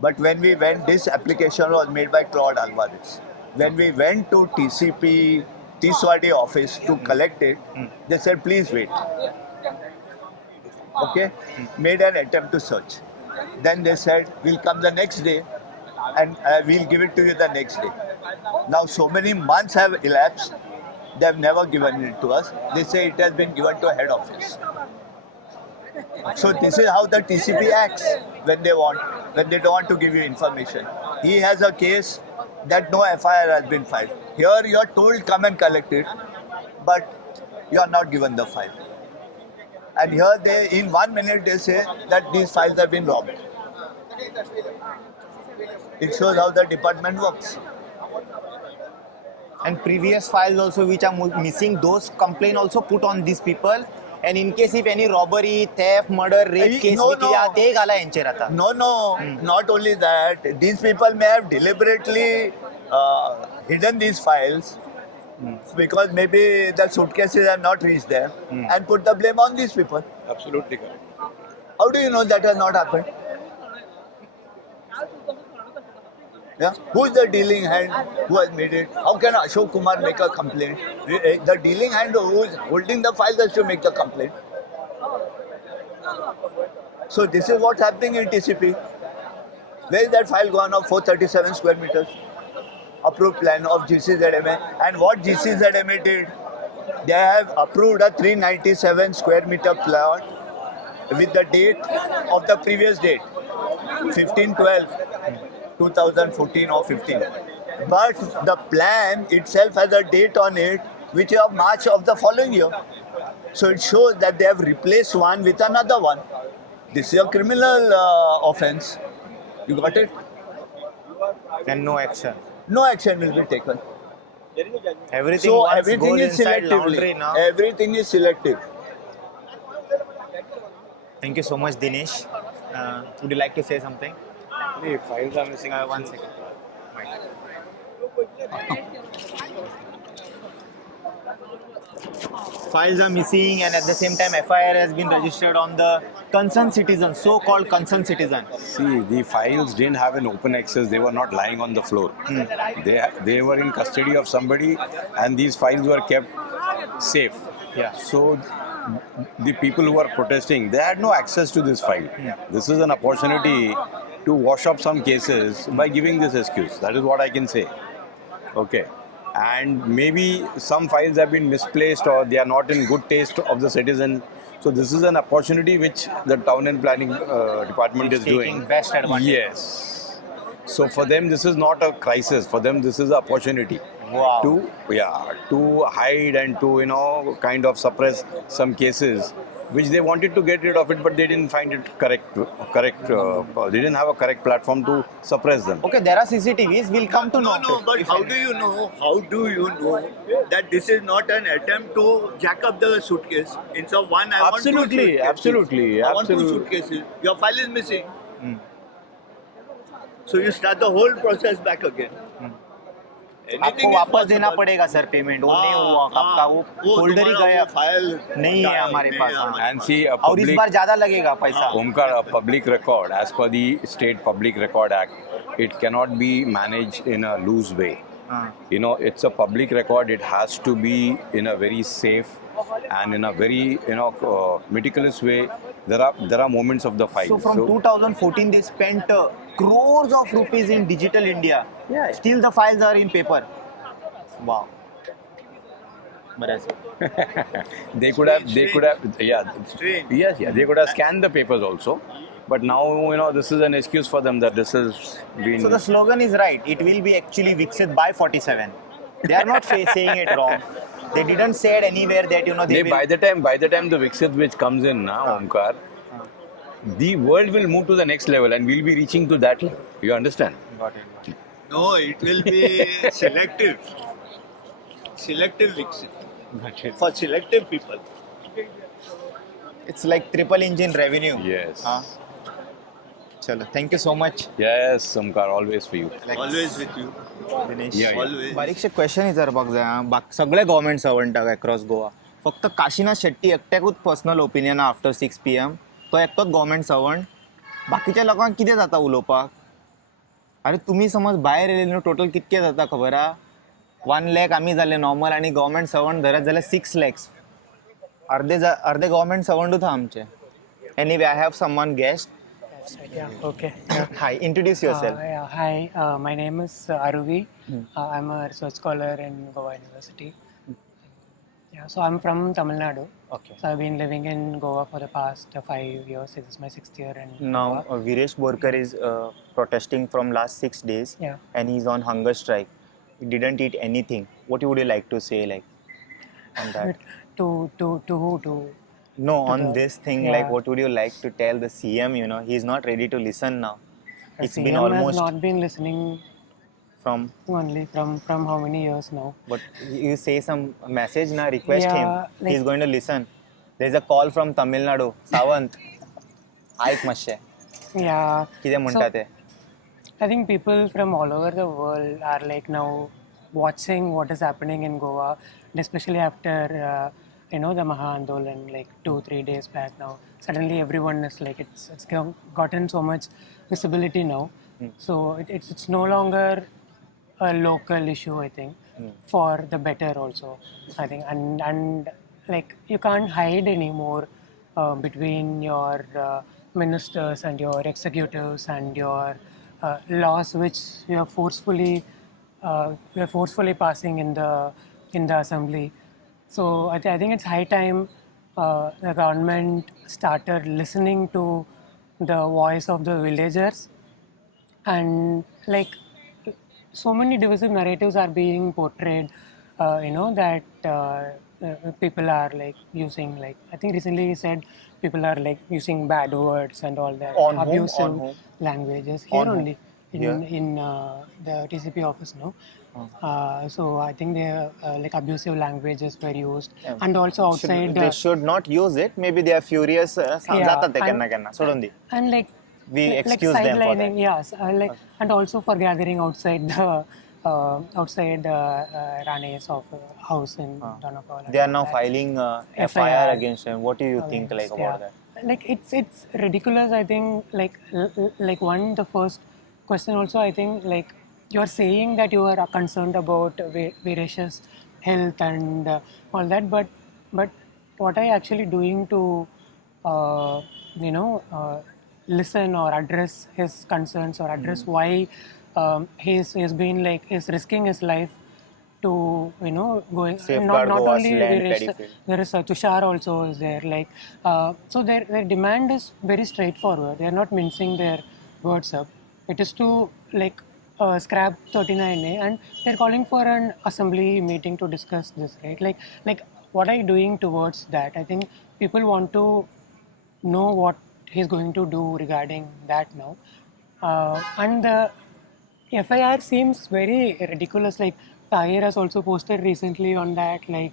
But when we went, this application was made by Claude Alvarez. When we went to TCP Tiswadi office to collect it, they said please wait. Okay? Made an attempt to search. Then they said we'll come the next day and we'll give it to you the next day. Now so many months have elapsed, they have never given it to us. They say it has been given to head office. So this is how the TCP acts when they don't want to give you information. He has a case that no FIR has been filed. Here you are told come and collect it, but you are not given the file. And here they, in 1 minute, they say that these files have been robbed. It shows how the department works. And previous files also which are missing, those complaint also put on these people. And in case if any robbery, theft, murder, rape case, they gala यांचेर आता. No, not only that. These people may have deliberately hidden these files because maybe the suitcases have not reached there and put the blame on these people. Absolutely correct. How do you know that has not happened? Yeah? Who is the dealing hand who has made it? How can Ashok Kumar make a complaint? The dealing hand who is holding the files has to make the complaint. So this is what's happening in TCP. Where is that file gone of 437 square meters? Approved plan of GCZMA. And what GCZMA did, they have approved a 397 square meter plan with the date of the previous date, 15/12/2014 or 15. But the plan itself has a date on it, which is of March of the following year. So it shows that they have replaced one with another one. This is a criminal offense. You got it? And no action. No action will be taken. Everything So once everything goes is inside laundry selectively. now. Everything is selective. Thank you so much, Dinesh. Would you like to say something? files are missing. 1 second. Files are missing, and at the same time, FIR has been registered on the concerned citizen, so-called concerned citizen. See, the files didn't have an open access. They were not lying on the floor. They were in custody of somebody, and these files were kept safe. Yeah. So the people who are protesting, they had no access to this file. This is an opportunity to wash up some cases by giving this excuse. That is what I can say. Okay. And maybe some files have been misplaced or they are not in good taste of the citizen. So this is an opportunity which the town and planning department is doing. Taking best advantage. Yes. So for them, this is not a crisis. For them, this is an opportunity Wow. to hide and to kind of suppress some cases which they wanted to get rid of it, but they didn't find it correct. They didn't have a correct platform to suppress them. Okay, there are CCTVs. We'll come to know. No, but if how any. do you know? How do you know that this is not an attempt to jack up the suitcase? Instead of one, I want two Absolutely, suitcases. absolutely, I want two absolutely. suitcases. Your file is missing. So you start the whole process back again. आपको वापस देना पड़ेगा sir payment वो नहीं हुआ आपका वो folder ही गया file नहीं है हमारे पास हाँ। And see, a और इस public, बार ज्यादा लगेगा पैसा Omkar, a public record, as per the State Public Record Act, it cannot be managed in a loose way. हाँ। It's a public record. It has to be in a very safe and in a very, meticulous way. There are moments of the file. So from 2014 they spent crores of rupees in digital India. Yeah. Still the files are in paper. Wow. बराबर. they could have, Strange. yes, they could have scanned the papers also. But now, this is an excuse for them that this has been. So the slogan is right. It will be actually Viksit by 47. They are not saying it wrong. They didn't say it anywhere that they will. by the time the Viksit which comes in now, Omkar, the world will move to the next level and we'll be reaching to that level. You understand? Got it. No, it will be selective. Selective Viksit. Got it. For selective people. It's like triple engine revenue. Yes. हाँ. चलो, thank you so much. Yes, Omkar, always for you. Always with you. Dinesh. Yeah, yeah. Always. बारीकशे question विचारपाक जाय हां. सगळे government सर्वंटाक across Goa फक्त काशीनाथ शेट्टी एकट्याकूच पर्सनल ओपिनियन आफ्टर 6 PM तो एकटोच गव्हर्मेंट सर्वंट बाकीच्या लोकांक कितें जाता उलोवपाक अरे तुमी समज भायर येयले न्हू टोटल कितके जाता खबर आहा 1 lakh आमी जाले नॉर्मल आणि गव्हर्मेंट सर्वंट धरत जाल्यार 6 lakhs अर्धे गव्हर्मेंट सर्वंटूच आहा आमचे anyway I have someone guest Yeah, okay. High introduce yourself Hi, my name is Aruvi. I'm a research scholar in Goa University. Yeah, so I'm from Tamil Nadu. Okay. So I've been living in Goa for the past 5 years. This is my 6th year in Now, Goa. Viresh Borkar is protesting from last 6 days, Yeah. and he's on hunger strike. He didn't eat anything. What would you like to say, on that? To who? No, To on the- this thing, yeah. what would you like to tell the CM? He's not ready to listen now. The It's been CM has almost not been listening from. only from how many years now? But you say some message now. Request Yeah, him. He's going to listen. There's a call from Tamil Nadu. Savant. ऐक मातशें Yeah. कितें म्हणटा ते. I think people from all over the world are like now watching what is happening in Goa, and especially after the Maha Andolan like 2-3 days back now. Suddenly everyone is like it's gotten so much visibility now. So it's no longer a local issue, I think, for the better also. I think and like you can't hide anymore between your ministers and your executives and your laws which we are forcefully passing in the assembly. So I think it's high time the government started listening to the voice of the villagers and like so many divisive narratives are being portrayed, that people are like using, like, I think recently he said people are like using bad words and all that, On whom? abusive On whom? languages here On whom? only in the TCP office, no. So I think they like abusive languages were used, and also outside. They should not use it. Maybe they are furious. जातात ते and- केन्ना केन्ना सोडून दी. and like We like excuse them for sidelining, that. yes, and also for gathering outside the Rane's of house in Donapal. They are now filing FIR FIR against them. What do you think like about that? Like it's ridiculous. I think like one, the first question also, I think, like, you're saying that you are concerned about Viresh's health and all that, but what are you actually doing to listen or address his concerns or address why he's been like is risking his life to going Safeguard not Goa's only land Viresh, periphery. there is Tushar also is there, like so their demand is very straightforward. They are not mincing their words up. It is to like scrap 39A, and they're calling for an assembly meeting to discuss this, right? Like what are you doing towards that? I think people want to know what he's going to do regarding that now, and the FIR seems very ridiculous. Like Tahir has also posted recently on that, like.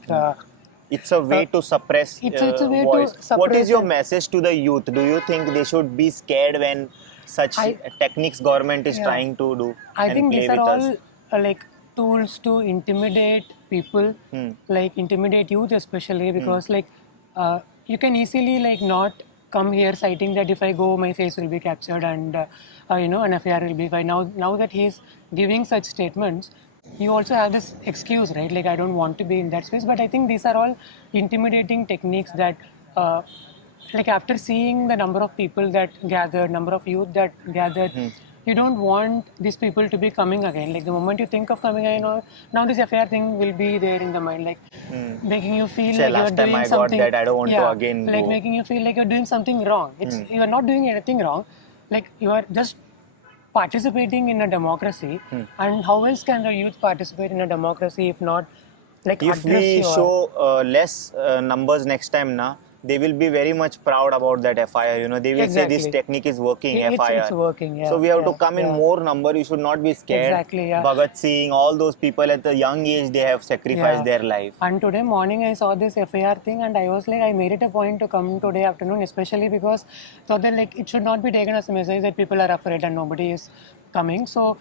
It's a way to suppress it's a way to voice. What suppress is your it. message to the youth? Do you think they should be scared when such techniques government is Yeah. trying to do I and think play these with are all us? like tools to intimidate people, like intimidate youth especially, because like you can easily like not come here citing that if I go my face will be captured and an FIR will be fine. Now that he's giving such statements, you also have this excuse, right? Like I don't want to be in that space. But I think these are all intimidating techniques that like after seeing the number of people that gathered, number of youth that gathered, you don't want these people to be coming again. Like the moment you think of coming again, now this FIR thing will be there in the mind, like making you feel Say, like last you're time doing I got something. that, I don't want to again like go. making you feel like you're doing something wrong. It's you are not doing anything wrong. Like you are just participating in a democracy. And how else can the youth participate in a democracy if not like If address we your- show less numbers next time, they will be very much proud about that FIR. They will say this Exactly. technique is working, It's FIR. working, yeah, So we have to yeah, come in yeah. more number. You should not be scared. Exactly, yeah. Bhagat Singh, all those people at the young age, they have sacrificed their life. And today morning I saw this FIR thing and I was like, I made it a point to come today afternoon, especially because thought that like it should not be taken as a message that people are afraid and nobody is coming. So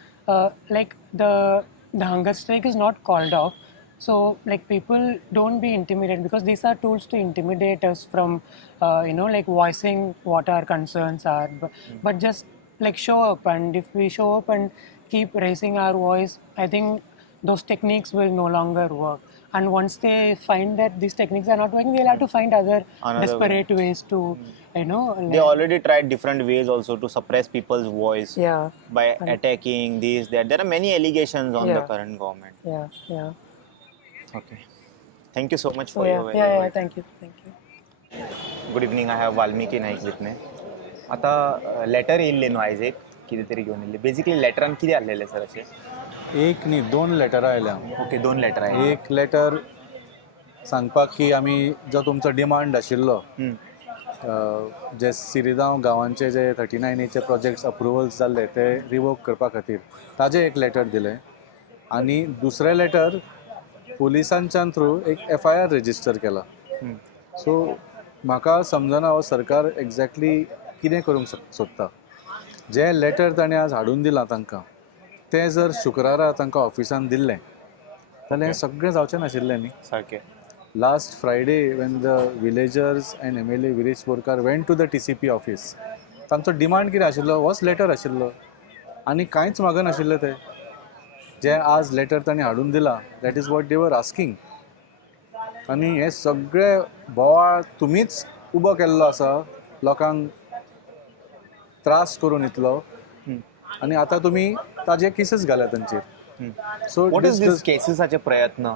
like the hunger strike is not called off. So like people don't be intimidated because these are tools to intimidate us from like voicing what our concerns are. But just like show up, and if we show up and keep raising our voice, I think those techniques will no longer work. And once they find that these techniques are not working, they'll have to find other Another desperate ways to They like, already tried different ways also to suppress people's voice yeah, by attacking this, that. There are many allegations on the Yeah. current government. yeah. Okay. Thank you so much So for your yeah, thank you. Good evening I have Valmiki Naik with me आता letter येयल्ले न्हू आयज एक कितें तरी घेवन येयल्ले basically लेटरान कितें आहलेलें sir अशें एक न्ही 2 लेटरां आयल्या. ओके 2 लेटर आहे एक लेटर सांगपाक की आमी जो तुमचो डिमांड आशिल्लो जे सिरिगांव गांवांचे जे 39A प्रोजेक्ट्स अप्रुवल्स जाल्ले ते रिवोक करपा खातीर ताजें एक लेटर दिलें. आनी दुसरें लेटर पुलिसांच्या थ्रू एक FIR रेजिस्टर केला. सो म्हाका समजना हो सरकार एक्झॅक्टली कितें करूंक सोदता. जें लेटर ताणें आज हाडून दिलां तांकां तें जर शुक्रारा तांकां ऑफिसान दिल्लें जाल्यार हें सगळें जावचें नाशिल्लें न्ही. सारकें Last Friday, when the villagers and MLA Viresh Borkar went to the TCP office, तांचो डिमांड कितें आशिल्लो होच लेटर आशिल्लो आनी कांयच मागन आशिल्लें तें जें आज लेटर ताणें हाडून दिलां. That is what they were asking. आनी हें सगळें बोवाळ तुमीच उबो केल्लो आसा लोकांक त्रास करून इतलो आनी आतां तुमी ताजे केसीस घाल्या तांचेर. सो वॉट इज दीस केसीसाचे प्रयत्न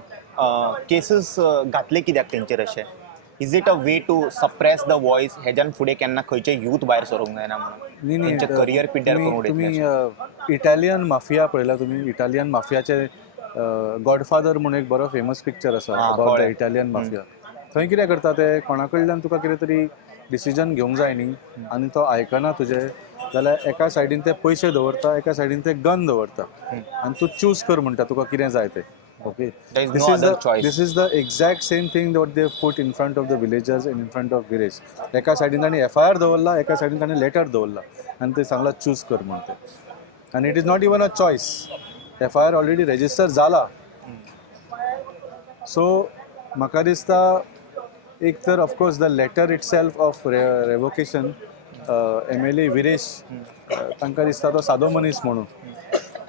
केसीस घातले कित्याक तेंचेर अशें is it a way to suppress the voice हेज्यान फुडें केन्ना खंयचे यूथ भायर सरूंक जायना म्हणून न्ही तेंचे करियर पिड्ड्यार करून तुम्ही उडयतले इटालियन माफिया पळयला तुम्ही इटालियन माफियाचे गॉडफादर म्हणून एक बरो फेमस पिक्चर आसा हा, अबाउट द कळ्ळें. इटालियन माफिया थंय कितें करता ते कोणा कडल्यान तुका कितें तरी डिसिजन घेवंक जाय न्ही आनी तो आयकना तुजें जाल्यार एका सायडीन ते पयशे दवरता एका सायडीन ते गन दवरता आनी तू चूज कर म्हणटा तुका कितें जाय तें okay There is no other choice. This is the exact same thing what they put in front of the villagers in front of village एका सायडीन तांणी FIR दवरला एका सायडीन तांणी लेटर दवरला आनी ते सांगला चूज कर म्हणून ते आनी it is not even a choice FIR already register जाला सो म्हाका दिसता एक तर of course the letter itself of revocation MLA Viresh तांकां दिसता तो सादो मनीस म्हणून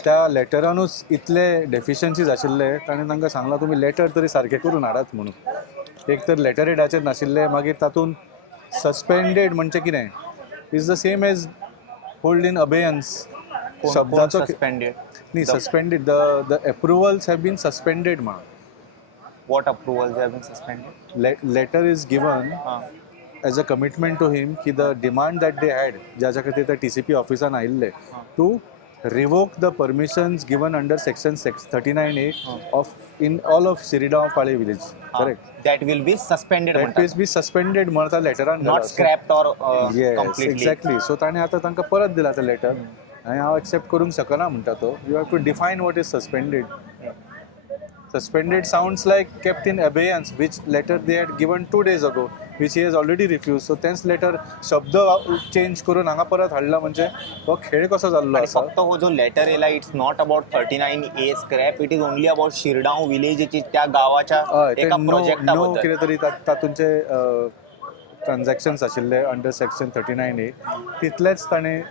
त्या लेटरानूच इतले डेफिशियन्सीज आशिल्ले ताणें तांकां सांगलां तुमी लेटर तरी सारकें करून हाडात म्हणून एक तर लेटर हेडाचेर नाशिल्ले मागीर तातूंत सस्पेंडेड म्हणजे कितें is the same as hold in abeyance शब्दाचो सस्पेंडेड न्ही suspended the approvals have been suspended म्हणून what approvals have been suspended letter is given as a commitment to him की the demand that they had ज्याच्या खातीर ते TCP ऑफिसान आयिल्ले to revoke the permissions given under section 39A of in all of Siridao Pale village. Correct. That will be suspended. That will be suspended म्हणता लेटरान not scrapped or yes completely. exactly. So ताणे आता तांकां परत दिला ते letter आनी हांव accept करूंक शकना म्हणटा तो you have to define what is suspended. Suspended sounds like kept in abeyance, which letter they had given 2 days ago, which he has already refused. So तेंच लेटर शब्द चेंज करून हांगा परत हाडला म्हणजे हो खेळ कसो जाल्लो आणि आसा. फक्त हो जो लेटर येला it's not about 39A scrap it is only about Shirdav विलेजची त्या गावाच्या एका प्रोजेक्टा नो बद्दल कितें तरी तातूंचे ट्रान्झॅक्शन्स आशिल्ले अंडर सेक्शन 39A तितलेच ताणें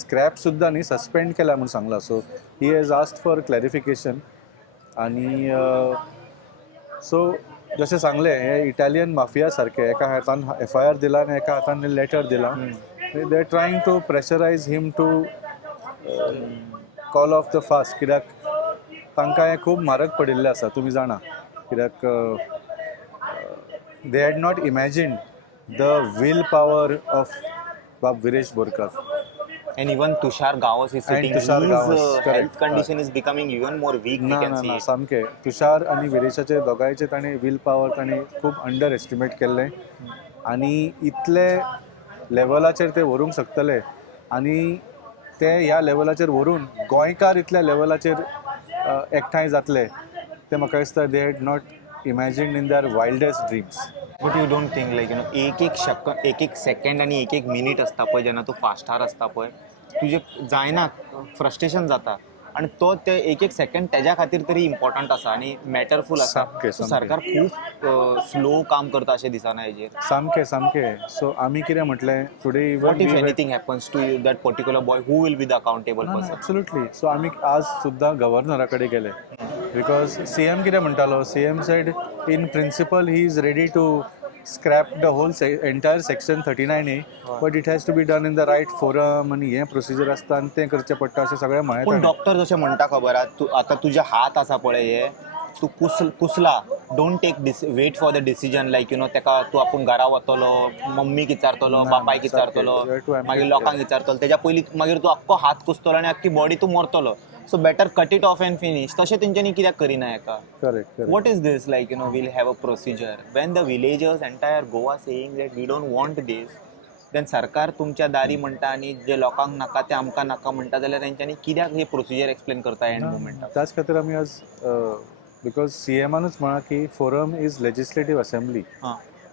स्क्रॅप सुद्दां न्ही सस्पेंड केला म्हणून सांगला. So he has asked for clarification आणि सो जशें सांगलें हे इटालियन माफिया सारके एका हातान FIR दिला आनी एका हातान लेटर दिला. They are trying to pressurise him to call off the fast कित्याक तांकां हें खूब म्हारग पडिल्लें आसा तुमी जाणा कित्याक they had not imagined the will power of Bab Viresh Borkar. and even Tushar Gawas is sitting Tushar his Gawas, health correct. condition is becoming even more weak we ना can ना see ना it. सामकें तुषार आनी विरेशाचे दोगांयचे ताणें वील पावर ताणें खूब under estimate केल्लें आनी इतले लेवलाचेर ते व्हरूंक शकतले आनी ते ह्या लेवलाचेर व्हरून गोंयकार इतल्या लेवलाचेर एकठांय जातले ते म्हाका दिसता they had not imagined in their wildest dreams. But you don't think like एक एक सेकंड आणि एक एक मिनीट असता पळय जेन्ना तूं फास्टार असता पळय तुजे जायना फ्रस्ट्रेशन जाता आणि तो ते एक एक सेकंड तेज्या खातीर तरी इम्पॉर्टंट आसा आणि मॅटरफूल आसा. सामकें, सो सामकें. सरकार खूब स्लो काम करता अशें दिसना हेजेर. सामकें सामकें. सो आमी कितें म्हटलें today what if anything happens to that particular boy who will be the accountable person. Absolutely. So आमी आज सुद्दां गव्हर्नरा कडेन गेले बिकॉज CM कितें म्हणटालो CM said in principle he is ready to scrap the whole entire section 39A but it has to be done in the right forum आणि हे procedure आसता आनी तें करचें पडटा अशें सगळें म्हळें पूण ताणें. डॉक्टर जशें म्हणटा खबर आहा तूं आतां तुजे हात आसा पळय हे तूं कुसला don't take wait for the decision like तेका तूं आपूण घरा वतलो मम्मीक विचारतलो बापायक विचारतलो मागीर लोकांक विचारतलो तेज्या पयलीं मागीर तूं आख्खो हात कुसतलो आनी आख्खी बॉडी तूं मरतलो. So better cut it off and finish. तशें तेंच्यांनी कित्याक करिना हेका. Correct. What is this like we'll have a procedure when the villagers entire Goa saying that we don't want this then सरकार तुमच्या दारी म्हणटा आणि जे लोकांक नाका ते आमकां नाका म्हणटा जाल्यार तेंच्यांनी कित्याक हे प्रोसिजर एक्सप्लेन करता एंड मुवमेंटाक. त्याच खातीर आमी आज बिकॉज CMनूच म्हणा की फोरम इज लेजिस्लेटीव असेंब्ली.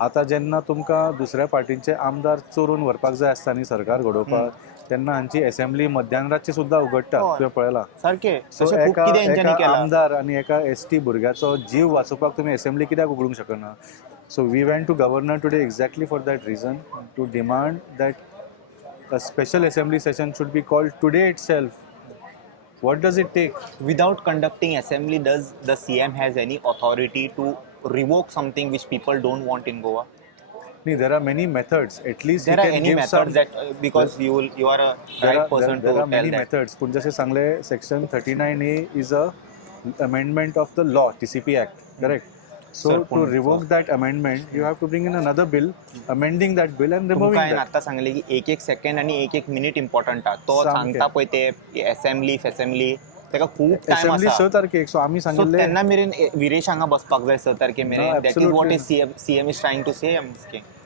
आतां जेन्ना तुमकां दुसऱ्या पार्टींचे आमदार चोरून व्हरपाक जाय आसता न्ही सरकार घडोवपाक तेन्ना हांची असेंब्ली मध्यान रातची सुद्दां उगडटा तुवें पळयलां. सारकें सो तशें खूब कितें एका तेंच्यांनी केलां. आमदार आनी एका ST भुरग्याचो जीव वाचोवपाक तुमी असेंब्ली कित्याक उगडूंक शकना. So we went to governor today exactly for that reason to demand that a special assembly session should be called today itself. What does it take? Without conducting assembly, does the CM has any authority to revoke something which people don't want in Goa? No, there are many methods. At least There he are can any give methods some, that because you are a right person there to are many tell that. methods. पूण जशें सांगलें section 39A is a amendment of the law TCP Act. Correct. So Sir, to point, revoke that amendment, you have to bring in another bill, amending that bill and removing तुमकां हांवें that. आतां सांगलें की एक second आनी एक minute important आहा तो सामकें. सांगता पळय ते असेंब्ली ताका खूब टायम असेंब्ली आसा 6 तारखेक, सो आमी सो सांगिल्ले तेन्ना मेरेन विरेश हांगा बसपाक जाय 6 तारखे मेरेन No, that is absolutely what is CM is trying to say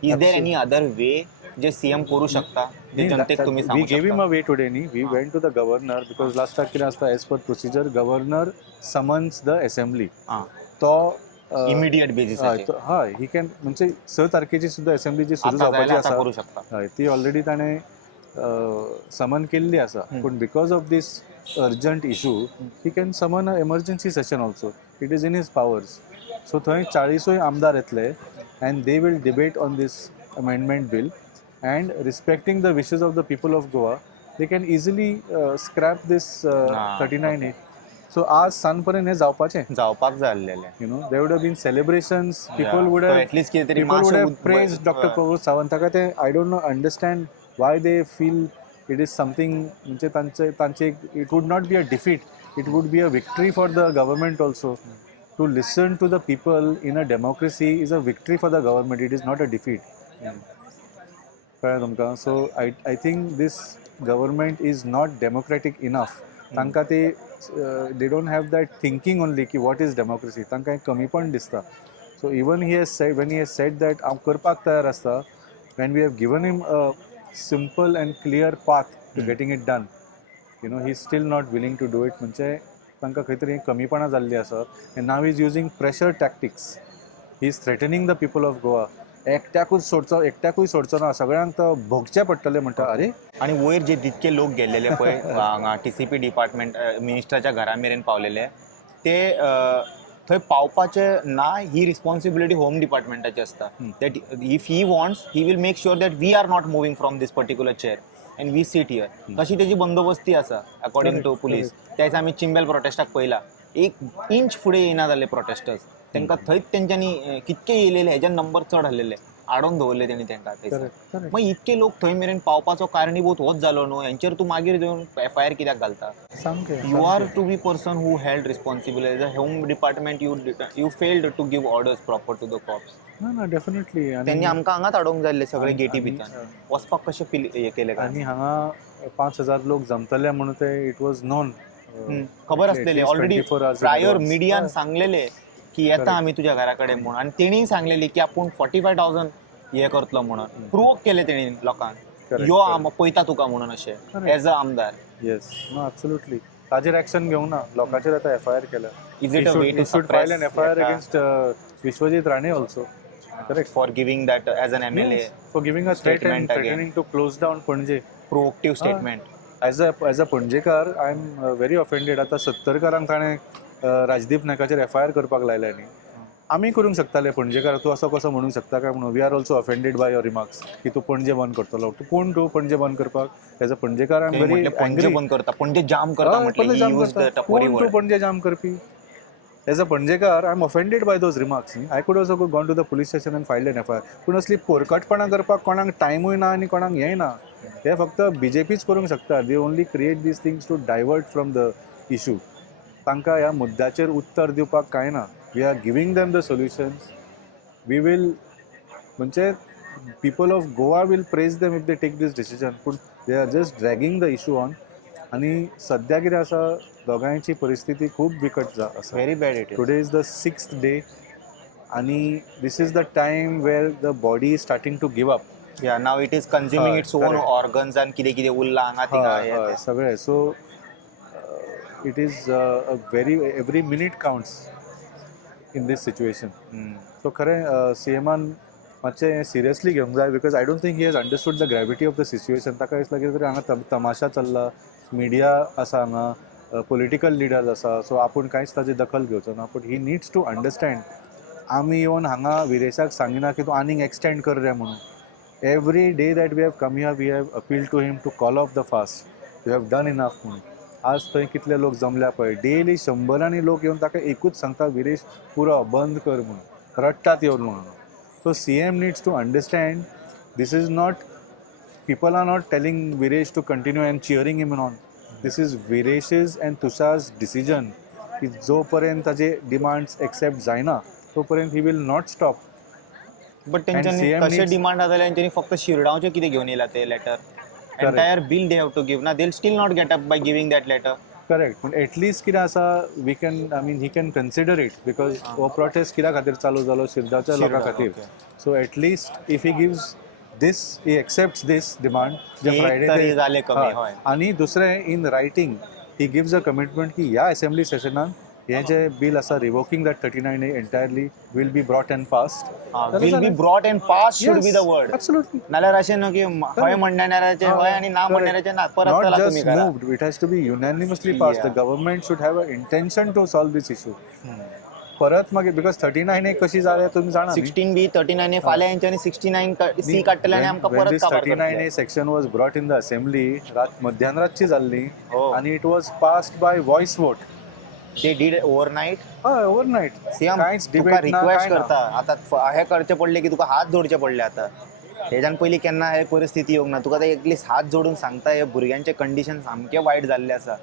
is there any other way जे सीएम करू शकता जे जनतेक तुमी we सांगू gave him शकता a way today न्ही. We went to the governor because last time कितें आसता as per procedure governor summons the assembly. आं तो इमिडिएट बेजिसाचेर हय ही कॅन म्हणजे 6 तारखेची सुद्धा असेंब्ली जी सुरू आतां जावपाची जायला आतां करू आसा शकता हय ती ऑलरेडी ताणें समन केल्ली आसा पूण because of this urgent issue he can summon a emergency session also. It is in his powers. So थंय 40 आमदार येतले and they will debate on this amendment bill and respecting the wishes of the people of Goa they can easily scrap this 39A. So आज सान पर्यंत हें जावपाक जाय आसलेलें you know there would have been celebrations, people would so have at least कितें तरी people would मातशें have praised Dr. Prabhu Sawant. ताका ते I don't know understand why they feel it is something म्हणजे तांचे it would not be a defeat, it would be a victory for the government also. To listen to the people in a democracy is a victory for the government, it is not a defeat. कळ्ळें तुमकां. So I think this government is not democratic enough. तांकां ते they don't have that thinking only की what is democracy. तांकां एक कमीपण दिसता. So even when he has said that हांव करपाक तयार आसता, when we have given him a simple and clear path to getting it done, you know, he is still not willing to do it. म्हणजे तांकां खंय तरी कमीपणा जाल्ली आसा. And now he is using pressure tactics. He is threatening the people of Goa. एकट्याकूय सोडचो ना, सगळ्यांक तो भोगचें पडटलें म्हणटा. अरे आणि वयर जे जितके लोक गेल्लेले पळय हांगा TCP डिपार्टमेंट मिनिस्टराच्या घरा मेरेन पावलेले ते थंय पावपाचे ना ही रिस्पॉन्सिबिलिटी होम डिपार्टमेंटाची आसता. That if he wants he will make sure that we are not moving from this particular chair and we sit here. तशी तेजी बंदोबस्ती आसा अकॉर्डिंग टू पुलीस. त्याच आमी चिंबेल प्रोटेस्टाक पळयला 1 इंच फुडें येना जाल्ले प्रोटेस्टर्स. तांकां थंयच तेंच्यांनी कितके येयलेले हेजे नंबर चड आसलेले आडोवन दवरले तेणी तांकां थंयसर. मग इतके लोक थंय मेरेन पावपाचो कारणीभूत होच जालो न्हू. हेंचेर तूं मागीर घेवन FIR कित्याक घालता. You are to be person who held responsible as a home department. You failed to give orders proper to the cops. ना डेफिनेटली. त्यांनी आमकां हांगाच हाडूंक जाय सगळे गेटी भितर वचपाक कशें हे केले काय आनी हांगा 5000 लोक जमतले म्हणून ते इट वॉज नोन. खबर असलेले ऑलरेडी प्रायर मिडियान सांगलेले की येता आमी तुज्या घरा कडेन म्हणून. आनी तेणी सांगलेली की आपूण 45,000 हे करतलो म्हणून. प्रूव केले तेणी लोकांक यो पळयता तुका म्हणून अशें एज अ आमदार. Yes no absolutely. ताजेर एक्शन घेवंक ना. लोकांचेर आतां FIR केल्या. Is it a way to should file an FIR against Vishwajit Rane also. correct for giving that as an MLA for giving a threat and statement threatening to close down Panje. proactive statement. As a Panjekar I am very offended. आतां 70कारांक ताणें Rajdeep नायकाचेर FIR करपाक लायल्या न्ही. आमी करूंक शकताले पणजेकार. तूं असो कसो म्हणूंक शकता काय म्हणून. We are also offended by your remarks की तूं पणजे बंद करतलो. तूं कोण तूं पणजे बंद करपाक. एज अ पणजेकार आय एम व्हेरी पणजे बंद करता पणजे जाम करता म्हटले he used the टपोरी कोण तूं word. पणजे जाम करपी. एज अ पणजेकार I am offended by those remarks. I could also gone to the police station and filed an FIR. पूण असली पोरकटपणां करपाक कोणाक टायमूय ना आनी कोणाक हेंय ना. हे फक्त BJPच करूंक शकता. They only create this things to divert from the issue. तांकां ह्या मुद्द्याचेर उत्तर दिवपाक कांय ना. We are giving them the solutions. We will म्हणजे people of Goa will praise them if they take this decision. पूण they are just dragging the issue on. आनी सद्या कितें आसा दोगांयची परिस्थिती खूब बिकट आसा. very bad it is. Today is the 6th day आनी this is the time where the body is starting to give up. yeah now it is consuming its own correct. organs and कितें कितें उरलां हांगा थिंगा हे ते. सगळे. So it is a very every minute counts in this situation. सो खरें CMान मातशें सिरियसली घेवंक जाय. Because I don't think he has understood the gravity of the situation. ताका दिसता कितें तरी हांगा तमाशा चल्ला. मिडिया आसा हांगा. पॉलिटिकल लिडर्स आसा. सो आपूण कांयच ताची दखल घेवचो ना. But he needs to understand. आमी येवन हांगा विरेशाक सांगिना की तूं आनीक एक्सटेंड कर रे म्हणून. Every day that we have come here we have appeal to him to call off the fast. We have done enough म्हणून. आज थंय कितले लोक जमल्या पळय. डेली 100 लोक येवन ताका एकूच सांगता विरेश पुरो बंद कर म्हणून. रडटात येवन म्हणून. So CM needs to understand this is not people are not telling Viresh to continue and cheering him on. This is Viresh's and Tushar's decision की जो पर्यंत ताजे डिमांड्स एक्सेप्ट जायना तोपर्यंत he will not stop. But त्यांच्यानी CM कसे needs- demand जाताले त्यांच्यानी फक्त शिरडावचे किती घेऊन येला ते letter. Entire bill they have to give ना. They still not get up by giving that letter. Correct. पूण एटलीस्ट कितें आसा we can I mean he can consider it because हो प्रोटेस्ट कित्या खातीर चालू जालो शिरदाच्या लोकां खातीर. So at least if he gives this he accepts this demand जे एक फ्रायडे तरी झाले कमी, होय. आणि दुसरें in writing he gives a commitment की ह्या असेंब्ली सेशनान हे जे बिल आसा revoking that 39A entirely will be brought and past. Will be brought and pass should be the word. Absolutely. नाल्यार अशें न्हू की हय म्हणणाऱ्याचे हय आणि ना म्हणणाऱ्याचे ना. परत Not चला just तुम्ही करा. moved, it has to be unanimously passed. Yeah. The government should have an intention to solve this issue. परत मागीर बिकॉज 39A कशी जाले तुम्ही जाणा न्ही? 16B 39A फाल्यां यांच्यानी 69C काडटले आणि आमकां When परत this काबार 39A section was brought in the assembly, मध्यानरातची जाल्ली हो. आणि it was passed by voice vote. They did overnight. हय ओव्हरनाईट. सीएम कांयच तुका डिबेट ना रिक्वेस्ट काय करता आता हे करचे पडले की तुका हात जोडचे पडले आता. हेज्यान पयलीं केन्ना हे परिस्थिती येवंक ना. तुका ते एटलीस्ट हात जोडून सांगता हे भुरग्यांचे कंडिशन सामके वायट जाल्ले आसा.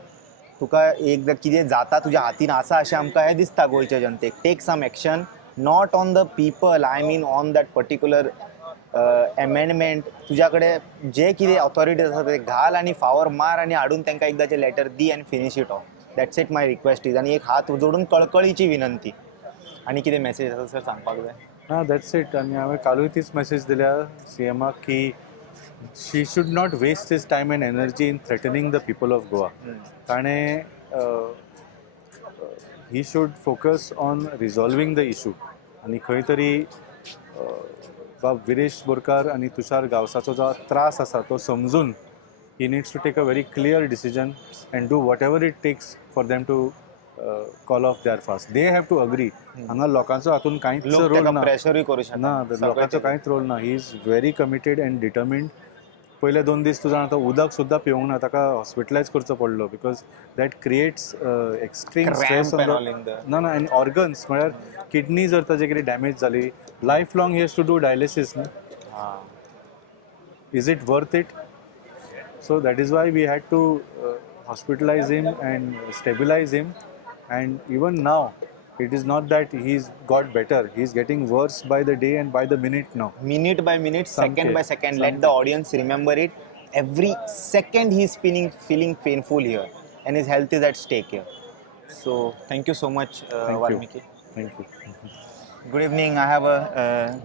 तुका एकदां कितें जाता तुज्या हातीन आसा अशें आमकां हें दिसता गोंयच्या जनतेक. Take some action not on the people I mean on that particular amendment. तुज्या कडेन जे कितें ऑथॉरिटीज आसा ते घाल आणि फावर मार आणि हाडून तांकां एकदांचे लेटर दी and finish it off. That's it my request is. आणि एक हात जोडून कळकळीची विनंती. आणि कितें मेसेज आसा सर सांगपाक जाय? ना दॅट्स इट. आणि हांवें कालूय तीच मेसेज दिल्या सीएमाक की she should not waste his time and energy in threatening the people of Goa. ताणें he should focus on resolving the issue. आणि खंय तरी बाब विरेश बोरकार आणि तुषार गावसाचो जो त्रास आसा तो समजून he needs to take a very clear decision and do whatever it takes for them to call off their fast. They have to agree. हांगा लोकांचो हातून कांयच लोक रोल ताका ना. प्रेशरूय करू शकता. ना लोकांचो कांयच रोल ना. He is very committed and determined. पयले 2 दीस तूं जाणा तो उदक सुद्दां पिवंक ना. ताका हॉस्पिटलायज करचो पडलो because that creates extreme stress Cramp and all on in the- ना ना. आनी ऑर्गन्स म्हळ्यार किडनी जर ताजे कितें डॅमेज जाली life long he has to do dialysis न्ही. Is it worth it? So that is why we had to hospitalize him and stabilize him. And even now, it is not that he's got better. He's getting worse by the day and by the minute now. Minute by minute, second Sanket. by second. Let the audience remember it. Every second he's feeling painful here, and his health is at stake here. So thank you so much, Thank you. Valmiki. Thank you. Good evening. I have a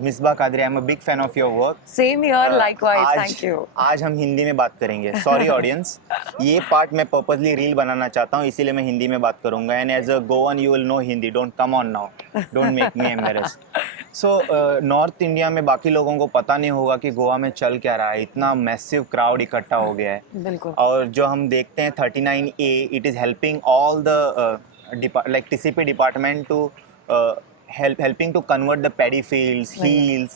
Misbah Qadri. I'm a big fan of your work. Same here likewise. आज thank you. आज हम हिंदी में बात करेंगे. Sorry audience, ये part मैं purposely reel बनाना चाहता हूँ इसीलिए मैं हिंदी में बात करूंगा. And as a Goan you will know Hindi. Don't come on now. Don't make me embarrass. So north India में बाकी लोगों को पता नहीं होगा कि गोवा में चल क्या रहा है. इतना मैसिव क्राउड इकट्ठा हो गया है. बिल्कुल. और जो हम देखते हैं 39A, it is helping all the like TCP department to helping to convert the paddy fields, hills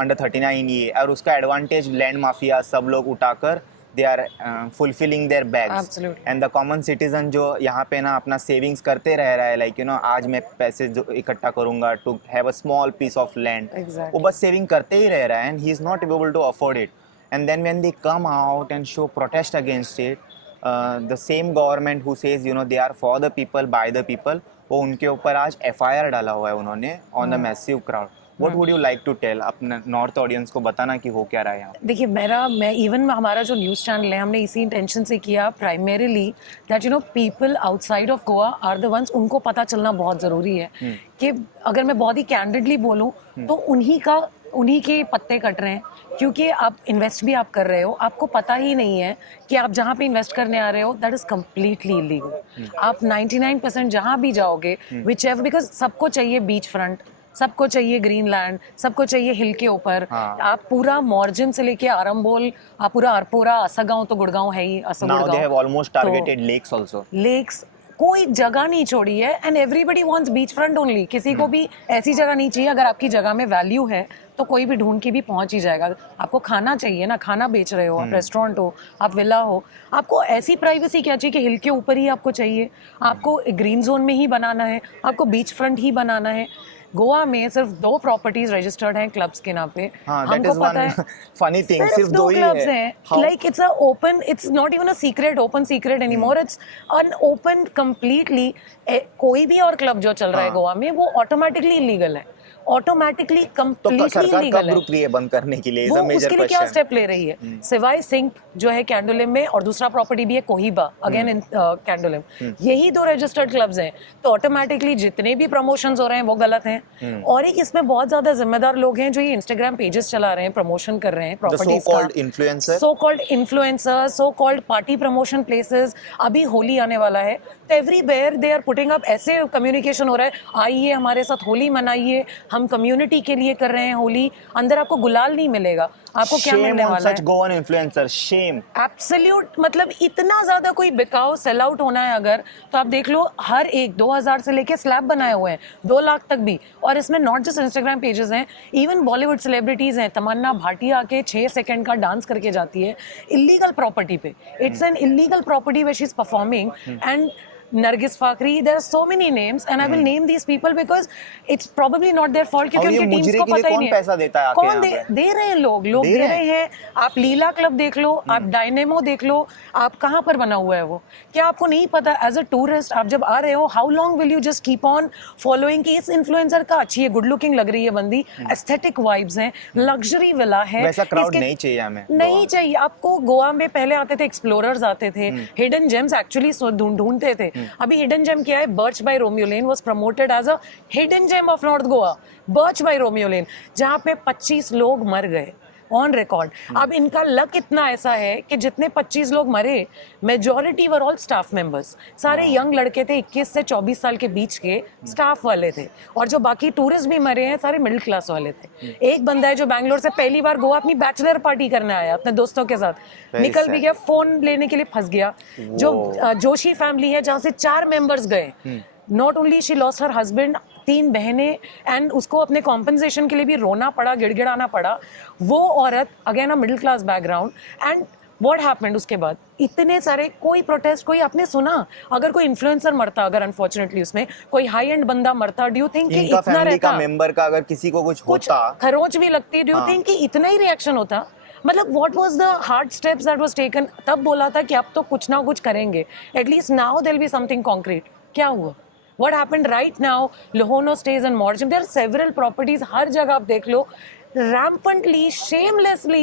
under 39A. और उसका एडवांटेज लैंड माफिया सब लोग उठाकर they are fulfilling their bags. Absolutely. And the common citizen जो यहाँ पे ना अपना savings करते रह रहा है लाइक यू नो आज मैं पैसे जो इकट्ठा करूँगा to have a small piece of land. Exactly. वो बस सेविंग करते ही रह रहा है and he is not able to afford it. And then when they come out and show protest against it, the same government who says you know they are for the people by the people, वो उनके ऊपर आज FIR डाला हुआ है उन्होंने on the massive crowd. What would you like to tail अपने north audience को बताना कि हो क्या रहा है यहाँ? देखिए मैं इवन हमारा जो न्यूज़ चैनल है हमने इसी इंटेंशन से किया primarily that you know people outside of Goa are the ones. उनको पता चलना बहुत ज़रूरी है कि अगर मैं बहुत ही कैंडिडली बोलूँ तो उन्हीं के पत्ते कट रहे हैं. क्योंकि आप इन्वेस्ट भी आप कर रहे हो, आपको पता ही नहीं है कि आप जहाँ पे इन्वेस्ट करने आ रहे हो दैट इज़ कम्प्लीटली इलीगल. आप 99% जहाँ भी जाओगे विच एवर, बिकॉज सबको चाहिए बीच फ्रंट, सबको चाहिए ग्रीन लैंड, सबको चाहिए हिल के ऊपर. आप पूरा मॉर्जिन से लेके आरंबोल, आप पूरा असगांव तो गुड़गांव है ही. Now they have almost targeted lakes also. लेक्स कोई जगह नहीं छोड़ी है end everybody wants beach front only. किसी को भी ऐसी जगह नहीं चाहिए. अगर आपकी जगह में वैल्यू है तो कोई भी ढूंढ के भी पहुंच ही जाएगा. आपको खाना चाहिए ना, खाना बेच रहे हो आप, रेस्टोरेंट हो आप, विला हो, आपको ऐसी प्राइवेसी क्या चाहिए कि हिल के ऊपर ही आपको चाहिए, आपको ग्रीन जोन में ही बनाना है, आपको बीच फ्रंट ही बनाना है. गोवा में सिर्फ 2 प्रॉपर्टीज रजिस्टर्ड हैं क्लब्स के नाम पे। हाँ, that हमको is पता one है funny thing, सिर्फ सिर्फ 2 दो ही क्लब्स है। हैं। How? Like it's a open, it's not even a secret open secret anymore, it's an open completely. कोई भी और क्लब जो चल रहा है हाँ। गोवा में वो ऑटोमेटिकली इलीगल है, ऑटोमेटिकली तो कंप्लीटली सरकार इलीगल कब है। रुक रही है बंद करने के लिए? वो इज अ मेजर उसके लिए क्या क्वेश्चन। स्टेप ले रही है? सिवाय सिंक जो है कैंडोलिम में, और दूसरा प्रॉपर्टी भी है कोहिबा अगेन इन कैंडोलिम, यही 2 रजिस्टर्ड क्लब्स हैं। तो ऑटोमेटिकली जितने भी प्रमोशंस हो रहे हैं वो गलत हैं। और एक इसमें बहुत ज्यादा जिम्मेदार लोग हैं जो ये इंस्टाग्राम पेजेस चला रहे हैं, प्रमोशन कर रहे हैं properties so called influencer? So called influencer, so called party promotion places. अभी होली आने वाला है तो everywhere they are putting up, ऐसे कम्युनिकेशन हो रहा है, आइए हमारे साथ होली मनाइए, हम कम्युनिटी के लिए कर रहे हैं होली। अंदर आपको गुलाल नहीं मिलेगा, आपको क्या Shame मिलने on वाला such है? Goan influencer, shame. एब्सोल्यूट, मतलब इतना ज्यादा कोई बिकाऊ सेल आउट होना है अगर, तो आप देख लो हर एक 2000 से लेके स्लैब बनाए हुए हैं 2 लाख तक भी। और इसमें नॉट जस्ट इंस्टाग्राम पेजेस हैं, इवन बॉलीवुड सेलिब्रिटीज हैं। तमन्ना भाटिया आके 6 सेकंड का डांस करके जाती है इलीगल प्रॉपर्टी पे। It's an illegal property where she is performing. And Nargis Fakhri, there are so many names and I will name these people because it's probably not their fault, क्योंकि और ये उनकी teams मुजरे को के लिए पता ही कौन नहीं पैसा देता है आके कौन यहाँ दे रहे हैं, लोग दे रहे हैं। आप लीला क्लब देख लो, आप डायनेमो देख लो, आप कहाँ पर बना हुआ है वो? क्या आपको नहीं पता एज अ टूरिस्ट आप जब आ रहे हो, how long will you just keep on following कि इस इन्फ्लुएंसर का अच्छी है, गुड लुकिंग लग रही है बंदी, एस्थेटिक वाइब्स हैं, लग्जरी विला है, वैसा क्राउड इसके- नहीं चाहिए हमें। नहीं चाहिए आपको। गोवा में पहले आते थे एक्सप्लोरर्स आते थे, हिडन जेम्स एक्चुअली ढूंढते थे। अभी हिडन जेम क्या है? Birch by Romeo Lane was promoted as a hidden gem of north Goa, Birch by Romeo Lane, जहां पे 25 लोग मर गए ऑन रिकॉर्ड। अब इनका लक इतना ऐसा है कि जितने 25 लोग मरे, majority were all staff members, सारे यंग लड़के थे, 21 से 24 साल के बीच के स्टाफ वाले थे। और जो बाकी टूरिस्ट भी मरे हैं सारे मिडिल क्लास वाले थे। एक बंदा है जो बैंगलोर से पहली बार गोवा अपनी बैचलर पार्टी करने आया अपने दोस्तों के साथ, निकल भी गया, फोन लेने के लिए फंस गया। जो जोशी फैमिली है जहाँ से 4 मेंबर्स गए, not only she lost her husband, 3 बहनें, एंड उसको अपने कॉम्पनसेशन के लिए भी रोना पड़ा, गिड़गिड़ाना पड़ा। वो औरत again a middle class background, end what happened उसके बाद? इतने सारे, कोई प्रोटेस्ट, कोई आपने सुना? अगर कोई इन्फ्लुएंसर मरता, अगर अनफॉर्चुनेटली उसमें कोई हाई एंड बंदा मरता, डू यू थिंक कि इनका इतना फैमिली का रहता? मेंबर का अगर किसी को कुछ होता, खरोच भी लगती, डू यू थिंक कि इतना ही रिएक्शन होता? मतलब व्हाट वाज द हार्ड स्टेप्स दैट वाज टेकन? तब बोला था कि अब तो कुछ ना कुछ करेंगे, at least now there will be something concrete. क्या हुआ? What happened right now? Lohono stays and Morjam. There are several properties. हर जगह आप देख low, rampantly, shamelessly,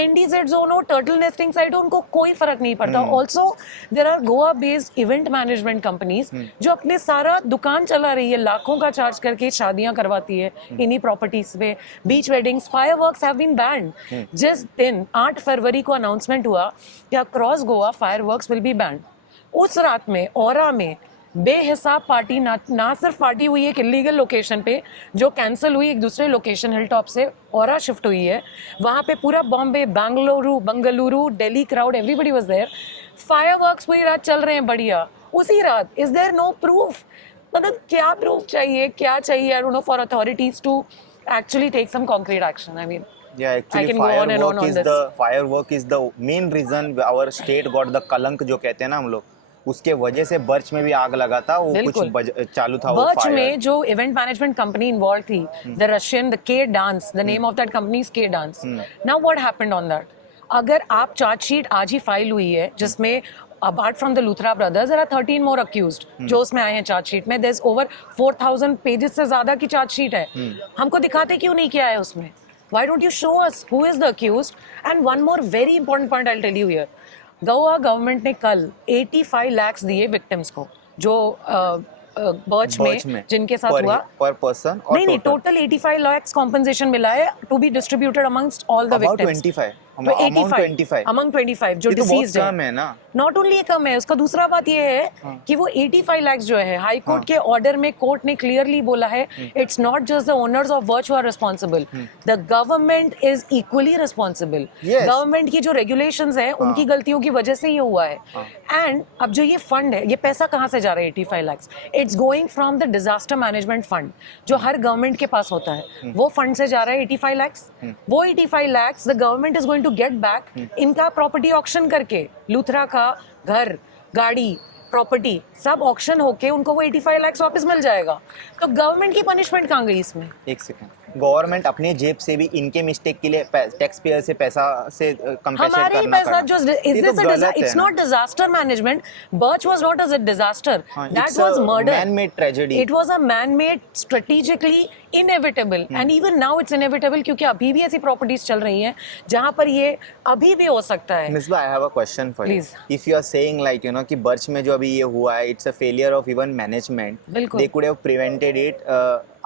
NDZ zone हो, turtle nesting site हो, उनको कोई फर्क नहीं पड़ता। Also, there are Goa-based event management companies जो अपने सारा दुकान चला रही है, लाखों का चार्ज करके शादियां करवाती है इन्हीं प्रॉपर्टीज पे। Beach weddings, fireworks have been banned. जिस दिन 8 फरवरी को अनाउंसमेंट हुआ कि across Goa fireworks will be banned, उस रात में औरा में बेहिसाब पार्टी ना सिर्फ पार्टी हुई है एक इलीगल लोकेशन पे जो कैंसिल हुई, एक दूसरे लोकेशन हिल टॉप से औरा शिफ्ट हुई है, वहाँ पे पूरा Bombay, Bengaluru, Delhi crowd, everybody was there. Fireworks पूरी रात चल रहे हैं बढ़िया, उसी रात। Is there no proof? मतलब क्या प्रूफ चाहिए, क्या चाहिए? I don't know, for authorities to actually take some concrete action. I mean, Yeah, actually, can go on and on firework is the main reason our state got the कलंक जो कहते हैं ना हम लोग, उसके वजह से बर्च में भी आग लगा था। वो कुछ चालू था, वो बर्च fire। में जो इवेंट मैनेजमेंट कंपनी इन्वॉल्व थी, the Russian, the K dance, the name of that company is K dance. Now what happened on that? अगर आप चार्जशीट आज ही फाइल हुई है जिसमें apart from the Luthra brothers there are 13 more accused जो उसमें आए हैं चार्जशीट में। देयर इज ओवर 4000 पेजेस से ज्यादा की चार्जशीट है। हमको दिखाते क्यों नहीं किया है उसमें? Why don't you show us who is the accused? And one more very important point I'll tell you here. Goa government ने कल 85 lakhs दिए विक्टिम्स को जो बर्च में जिनके साथ हुआ पर पर्सन। नहीं, टोटल 85 lakhs कॉम्पनसेशन मिला है to be distributed amongst all the victims. 25 among 25 जो डिसीज्ड है ना। नॉट ओनली कम है, उसका दूसरा बात ये है कि वो 85 lakhs जो है, हाई कोर्ट के ऑर्डर में कोर्ट ने क्लियरली बोला है it's not just the owners of Birch who are responsible, the government is equally responsible. Government की जो रेगुलेशंस है उनकी गलतियों की वजह से ये हुआ है। एंड अब जो ये फंड है, ये पैसा कहाँ से जा रहा है 85 lakhs? It's going from the disaster management fund जो हर गवर्नमेंट के पास होता है, वो फंड से जा रहा है 85 lakhs। वो 85 lakhs the government is going to get back इनका प्रॉपर्टी ऑक्शन करके। लूथरा का घर, गाड़ी, प्रॉपर्टी सब ऑक्शन होके उनको वो 85 लाख वापस मिल जाएगा। तो गवर्नमेंट की पनिशमेंट कहाँ गई इसमें? एक सेकंड, गवर्नमेंट अपने जेब से भी इनके मिस्टेक के लिए टैक्स पेयर से पैसा से कंपेंसेट हमारे ही करना पैसा जो it's not disaster management. Birch वाज नॉट अ डिजास्टर, दैट वाज murder, man made tragedy. It was a man made strategically inevitable end even now it's inevitable, क्योंकि अभी भी ऐसी प्रॉपर्टीज चल रही हैं जहां पर ये अभी भी हो सकता है। Misbah, I have a question for you. If you are saying like you know कि बर्च में जो अभी ये हुआ है it's a failure of even management, they could have prevented it.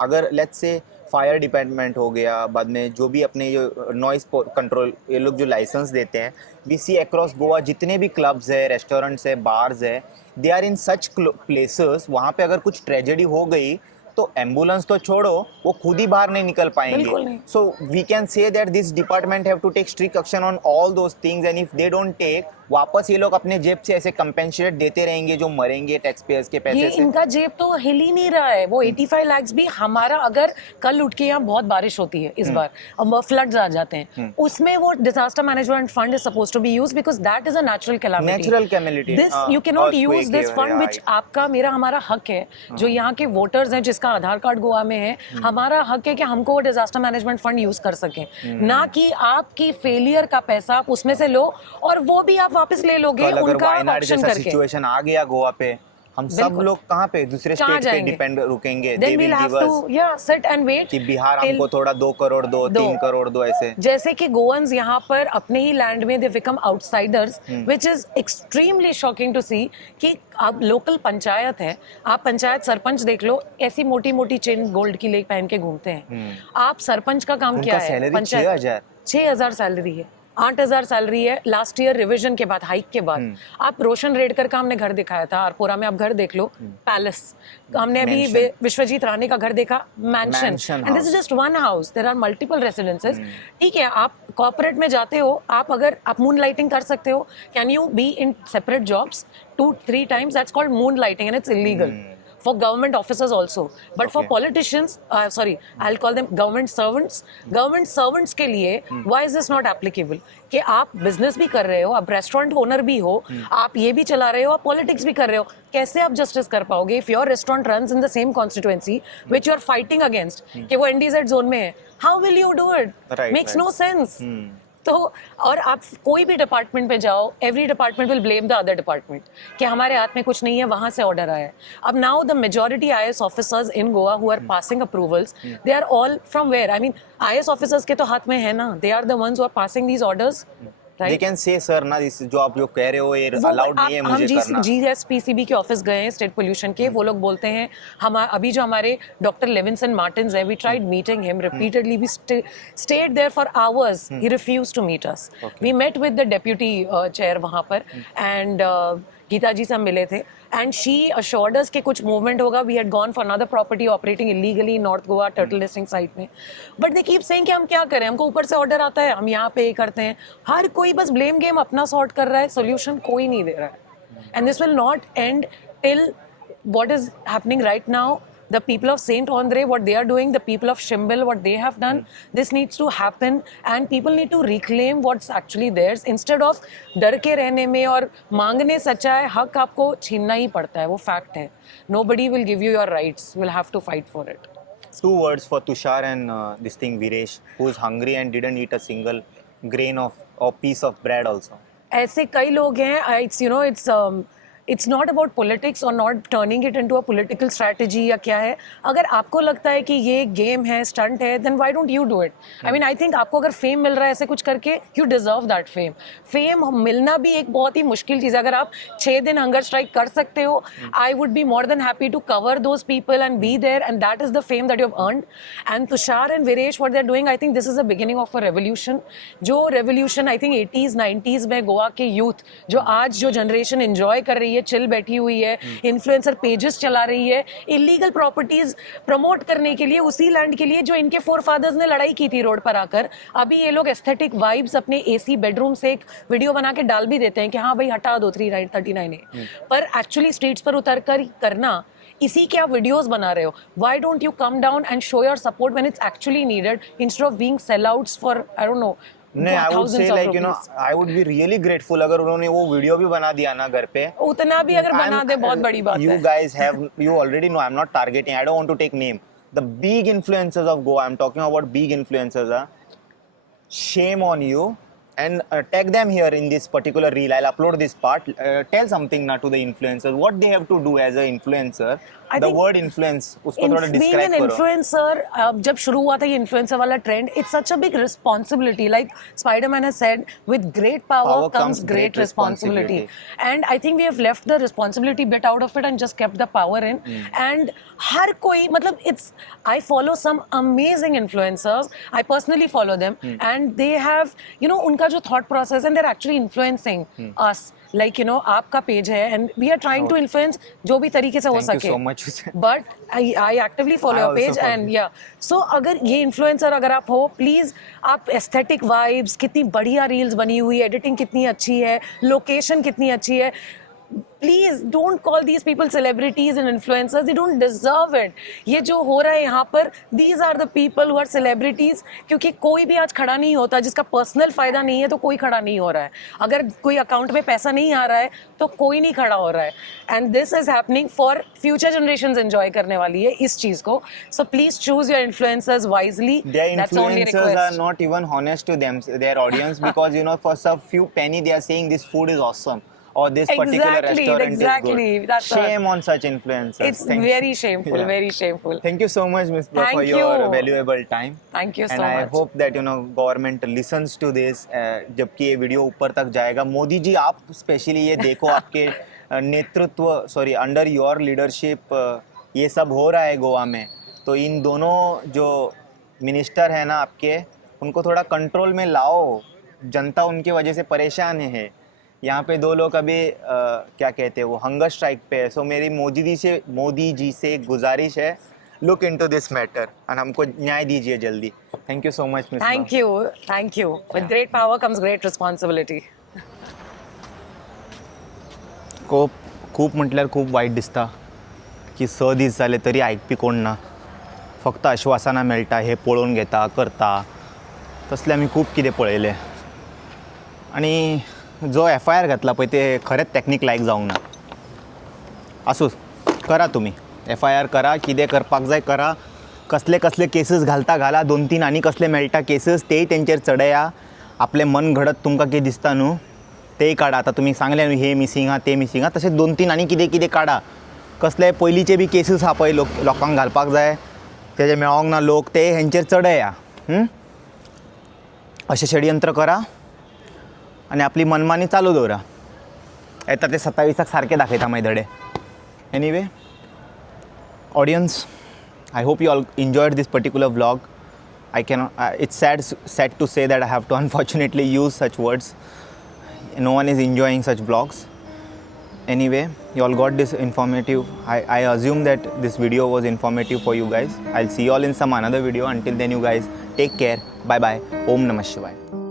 अगर लेट्स से फायर डिपार्टमेंट हो गया, बाद में जो भी अपने जो नॉइस कंट्रोल ये लोग जो लाइसेंस देते हैं, वी सी अक्रॉस गोवा जितने भी क्लब्स है, रेस्टोरेंट्स है, बार्स है, they are in such places, वहाँ पे अगर कुछ ट्रेजेडी हो गई तो एम्बुलेंस तो छोड़ो, वो खुद ही बाहर नहीं निकल पाएंगे। So we can say that this department have to take strict action on all those things, and if they don't take, वापस ये लोग अपने जेब से ऐसे कंपेंसेट देते रहेंगे जो मरेंगे टैक्स पेयर्स के पैसे से। इनका जेब तो हिल ही नहीं रहा है। वो 85 लाख भी हमारा, अगर कल उठ के यहाँ बहुत बारिश होती है इस बार और फ्लड्स आ जाते हैं, उसमें वो disaster management fund is supposed to be used because that is a natural calamity. This you can not use this fund which आपका मेरा हमारा हक है, जो यहाँ के वोटर्स हैं जिसका आधार कार्ड गोवा में है, हमारा हक है कि हमको वो डिजास्टर मैनेजमेंट फंड यूज कर सकें, ना कि आपकी फेलियर का पैसा आप उसमें से लो और वो भी आप वापस ले लोगे उनका ऑप्शन करके। सिचुएशन आ गया गोवा पे, हम सब लोग कहाँ पे दूसरे स्टेट पे डिपेंड रुकेंगे? They will give us sit and wait कि बिहार हमको थोड़ा 2 करोड़ दो, 3 करोड़ दो, ऐसे जैसे कि गोवंस यहाँ पर अपने ही लैंड में they become outsiders, which is extremely shocking to see कि आप लोकल पंचायत है, आप पंचायत सरपंच देख लो, ऐसी मोटी मोटी चेन गोल्ड की लेक पहन के घूमते हैं। आप सरपंच का काम क्या है? पंचायत 6,000 सैलरी है, 8,000 सैलरी है लास्ट ईयर रिविजन के बाद, हाइक के बाद। आप रोशन रेडकर का हमने घर दिखाया था आरपोरा में, आप घर देख लो, पैलेस। हमने अभी विश्वजीत राणे का घर देखा, mansion, and this is just one house, there are multiple residences. ठीक है, आप कॉर्पोरेट में जाते हो, आप अगर आप मून लाइटिंग कर सकते हो, can you be in separate jobs 2-3 times? That's called moon lighting end it's illegal for government officers also, but for politicians, sorry, I'll call them government servants के लिए why is this not applicable? कि आप business भी कर रहे हो, आप restaurant owner भी हो, आप ये भी चला रहे हो, आप पॉलिटिक्स भी कर रहे हो, कैसे आप जस्टिस कर पाओगे if your restaurant runs in the same constituency which you are fighting against, कि वो NDZ जोन में है? How will you do it? Makes no sense. तो और आप कोई भी डिपार्टमेंट पे जाओ, every department will blame the other department कि हमारे हाथ में कुछ नहीं है, वहां से ऑर्डर आया है। अब now the majority IAS officers in Goa who are passing approvals, they are all from where? I mean IAS officers के तो हाथ में है ना, they are the ones who are passing these orders. They can say sir ना, दिस जो आप जो कह रहे हो ये अलाउड नहीं है मुझे करना। हम GSPCB के ऑफिस गए हैं स्टेट पोल्यूशन के, वो लोग बोलते हैं हम अभी जो हमारे डॉक्टर लेविंसन मार्टिन्स है, we tried meeting him repeatedly, we stayed there for hours, he refused to meet us. We met with the deputy chair वहां पर, एंड गीता जी से हम मिले थे, एंड शी assured us कि कुछ मूवमेंट होगा। We had gone for another property operating illegally in north Goa turtle listing site में, but they keep saying कि हम क्या करें, हमको ऊपर से ऑर्डर आता है, हम यहाँ पे ये करते हैं। हर कोई बस ब्लेम गेम अपना सॉर्ट कर रहा है, सोल्यूशन कोई नहीं दे रहा है, end this will not end till what is happening right now. The people of Saint Andre, what they are doing, the people of Shimbil, what they have done, this needs to happen, and people need to reclaim what's actually theirs instead of डर के रहने में और मांगने। सच्चा है, हक आपको छीनना ही पड़ता है, वो फैक्ट है। Nobody will give you your rights, we'll have to fight for it. 2 words for Tushar and this thing Viresh, who is hungry and didn't eat a single grain of or piece of bread also. ऐसे कई लोग हैं, it's not about politics or not turning it into a political strategy या क्या है। अगर आपको लगता है कि ये गेम है, स्टंट है, then why don't you do it? I mean, I think आपको अगर फेम मिल रहा है ऐसे कुछ करके, you deserve that fame. Fame मिलना भी एक बहुत ही मुश्किल चीज़ है। अगर आप 6 दिन हंगर स्ट्राइक कर सकते हो, I would be more than happy to cover those people and be there, and that is the fame that you have earned. And Tushar and Viresh, what they're doing, I think this is the beginning of a revolution. जो revolution I think 80s 90s में गोवा के youth जो आज जो generation enjoy कर रही है, chill बैठी हुई है, इन्फ्लुएंसर पेजेस चला रही है, इलीगल प्रॉपर्टीज प्रमोट करने के लिए, उसी लैंड के लिए जो इनके फोरफादर्स ने लड़ाई की थी रोड पर आकर। अभी ये लोग एस्थेटिक वाइब्स अपने AC बेडरूम से एक वीडियो बना के डाल भी देते हैं कि हाँ भाई हटा दो 339A, पर एक्चुअली स्ट्रीट्स पर उतर कर करना, इसी के आप वीडियोस बना रहे हो। Why don't you come down and show your support when it's actually needed instead of being sellouts for I don't know नहीं, I would thousands say of like rupees. I would be really grateful अगर उन्होंने वो video भी बना दिया ना घर पे. उतना भी अगर बना दे बहुत बड़ी बात You है. guys have, you already know, I'm not targeting, I don't want to take name. The big influencers of Goa, I'm talking about big influencers. Shame on you. And tag them here in this particular reel. I'll upload this part. Tell something now to the influencers. What they have to do as an influencer. I The think word influence, उसको थोड़ा being describe an करो. influencer, जब शुरू हुआ था ये influencer वाला trend, it's such a big responsibility. Like Spider-Man has said, with great power comes great responsibility. And I think we have left the responsibility bit out of it and just kept the power in. And हर कोई मतलब it's, I follow some amazing influencers. I personally follow them, and they have, you know, उनका जो thought process, and they're actually influencing us. Like, you know, आपका page है and we are trying to influence जो भी तरीके से हो Thank you सके. so much. But I actively follow I your also page follow. and yeah. So अगर ये influencer अगर आप हो, please आप aesthetic vibes, कितनी बढ़िया reels बनी हुई है, editing कितनी अच्छी है, location कितनी अच्छी है. Please don't call these people celebrities and influencers. They don't deserve it. ये जो हो रहा है यहाँ पर, these are the people who are celebrities. क्योंकि कोई भी आज खड़ा नहीं होता जिसका personal फायदा नहीं है, तो कोई खड़ा नहीं हो रहा है. अगर कोई अकाउंट में पैसा नहीं आ रहा है तो कोई नहीं खड़ा हो रहा है. And this is happening for future generations enjoy करने वाली है इस चीज को. So please choose your influencers wisely. Their That's only influencers are request. not even honest to them, their audience, because you know, for some few penny they are saying this food is awesome or this particular Exactly, restaurant exactly. is good. That's Shame on such influencers. It's very shameful, Yeah. very shameful. Thank you so much, Ms. Bra, for Thank your you. valuable time. Thank you And so I much. hope that you know government listens to this. जबकि ये video ऊपर तक जाएगा, मोदी जी आप specially ये देखो, आपके नेतृत्व सॉरी अंडर योर लीडरशिप ये सब हो रहा है गोवा में, तो इन दोनों जो मिनिस्टर है ना आपके, उनको थोड़ा कंट्रोल में लाओ. जनता उनकी वजह से परेशान है. यहाँ पे 2 लोग अभी क्या कहते हैं वो हंगर स्ट्राइक पे है. सो मेरी मोदी जी से गुजारिश है, लुक इनटू दिस मैटर और हमको न्याय दीजिए जल्दी. Thank you so much miss. Thank you, thank you. With great power comes great responsibility. खूप म्हटल्यार खूप वायट दिसता की 6 दीस जाले तरी आयकपी कोण ना. फक्त आश्वासनां मेळटा, हे पळोवन घेता करता, तसले आमी खूब कितें पळयलें. आनी जो FIR घातला पळय ते खरेंच टॅक्नीक लायक जावंक ना. आसूं करा तुमी FIR करा, कितें करपाक जाय करा. कसले कसले केसीस घाला, 2-3 आनी कसले मेळटा केसीस तेय तेंचेर चडया. आपलें मन घडत तुमकां कितें दिसता न्हू तेय काडा. आतां तुमी सांगलें न्हू हे मिसींग आहा ते मिसींग आहा, तशें 2-3 आनी कितें काडा. कसले पयलींचे बी केसीस आहा पळय लोकांक घालपाक जाय तेजे मेळोंक ना लोक, ते हेंचेर चडया. अशें षडयंत्र करा आनी आपली मनमानी चालू दवरा. येता ते 27 सारके दाखयता मागीर धडे. Anyway audience, I hope you all enjoyed this particular vlog. I cannot. It's sad to say that I have to unfortunately use such words. No one is enjoying such vlogs. Anyway, you all got this informative. I assume that this video was informative for you guys. I'll see you all in some another video. Until then, you guys take care. Bye bye. Om Namah Shivaya.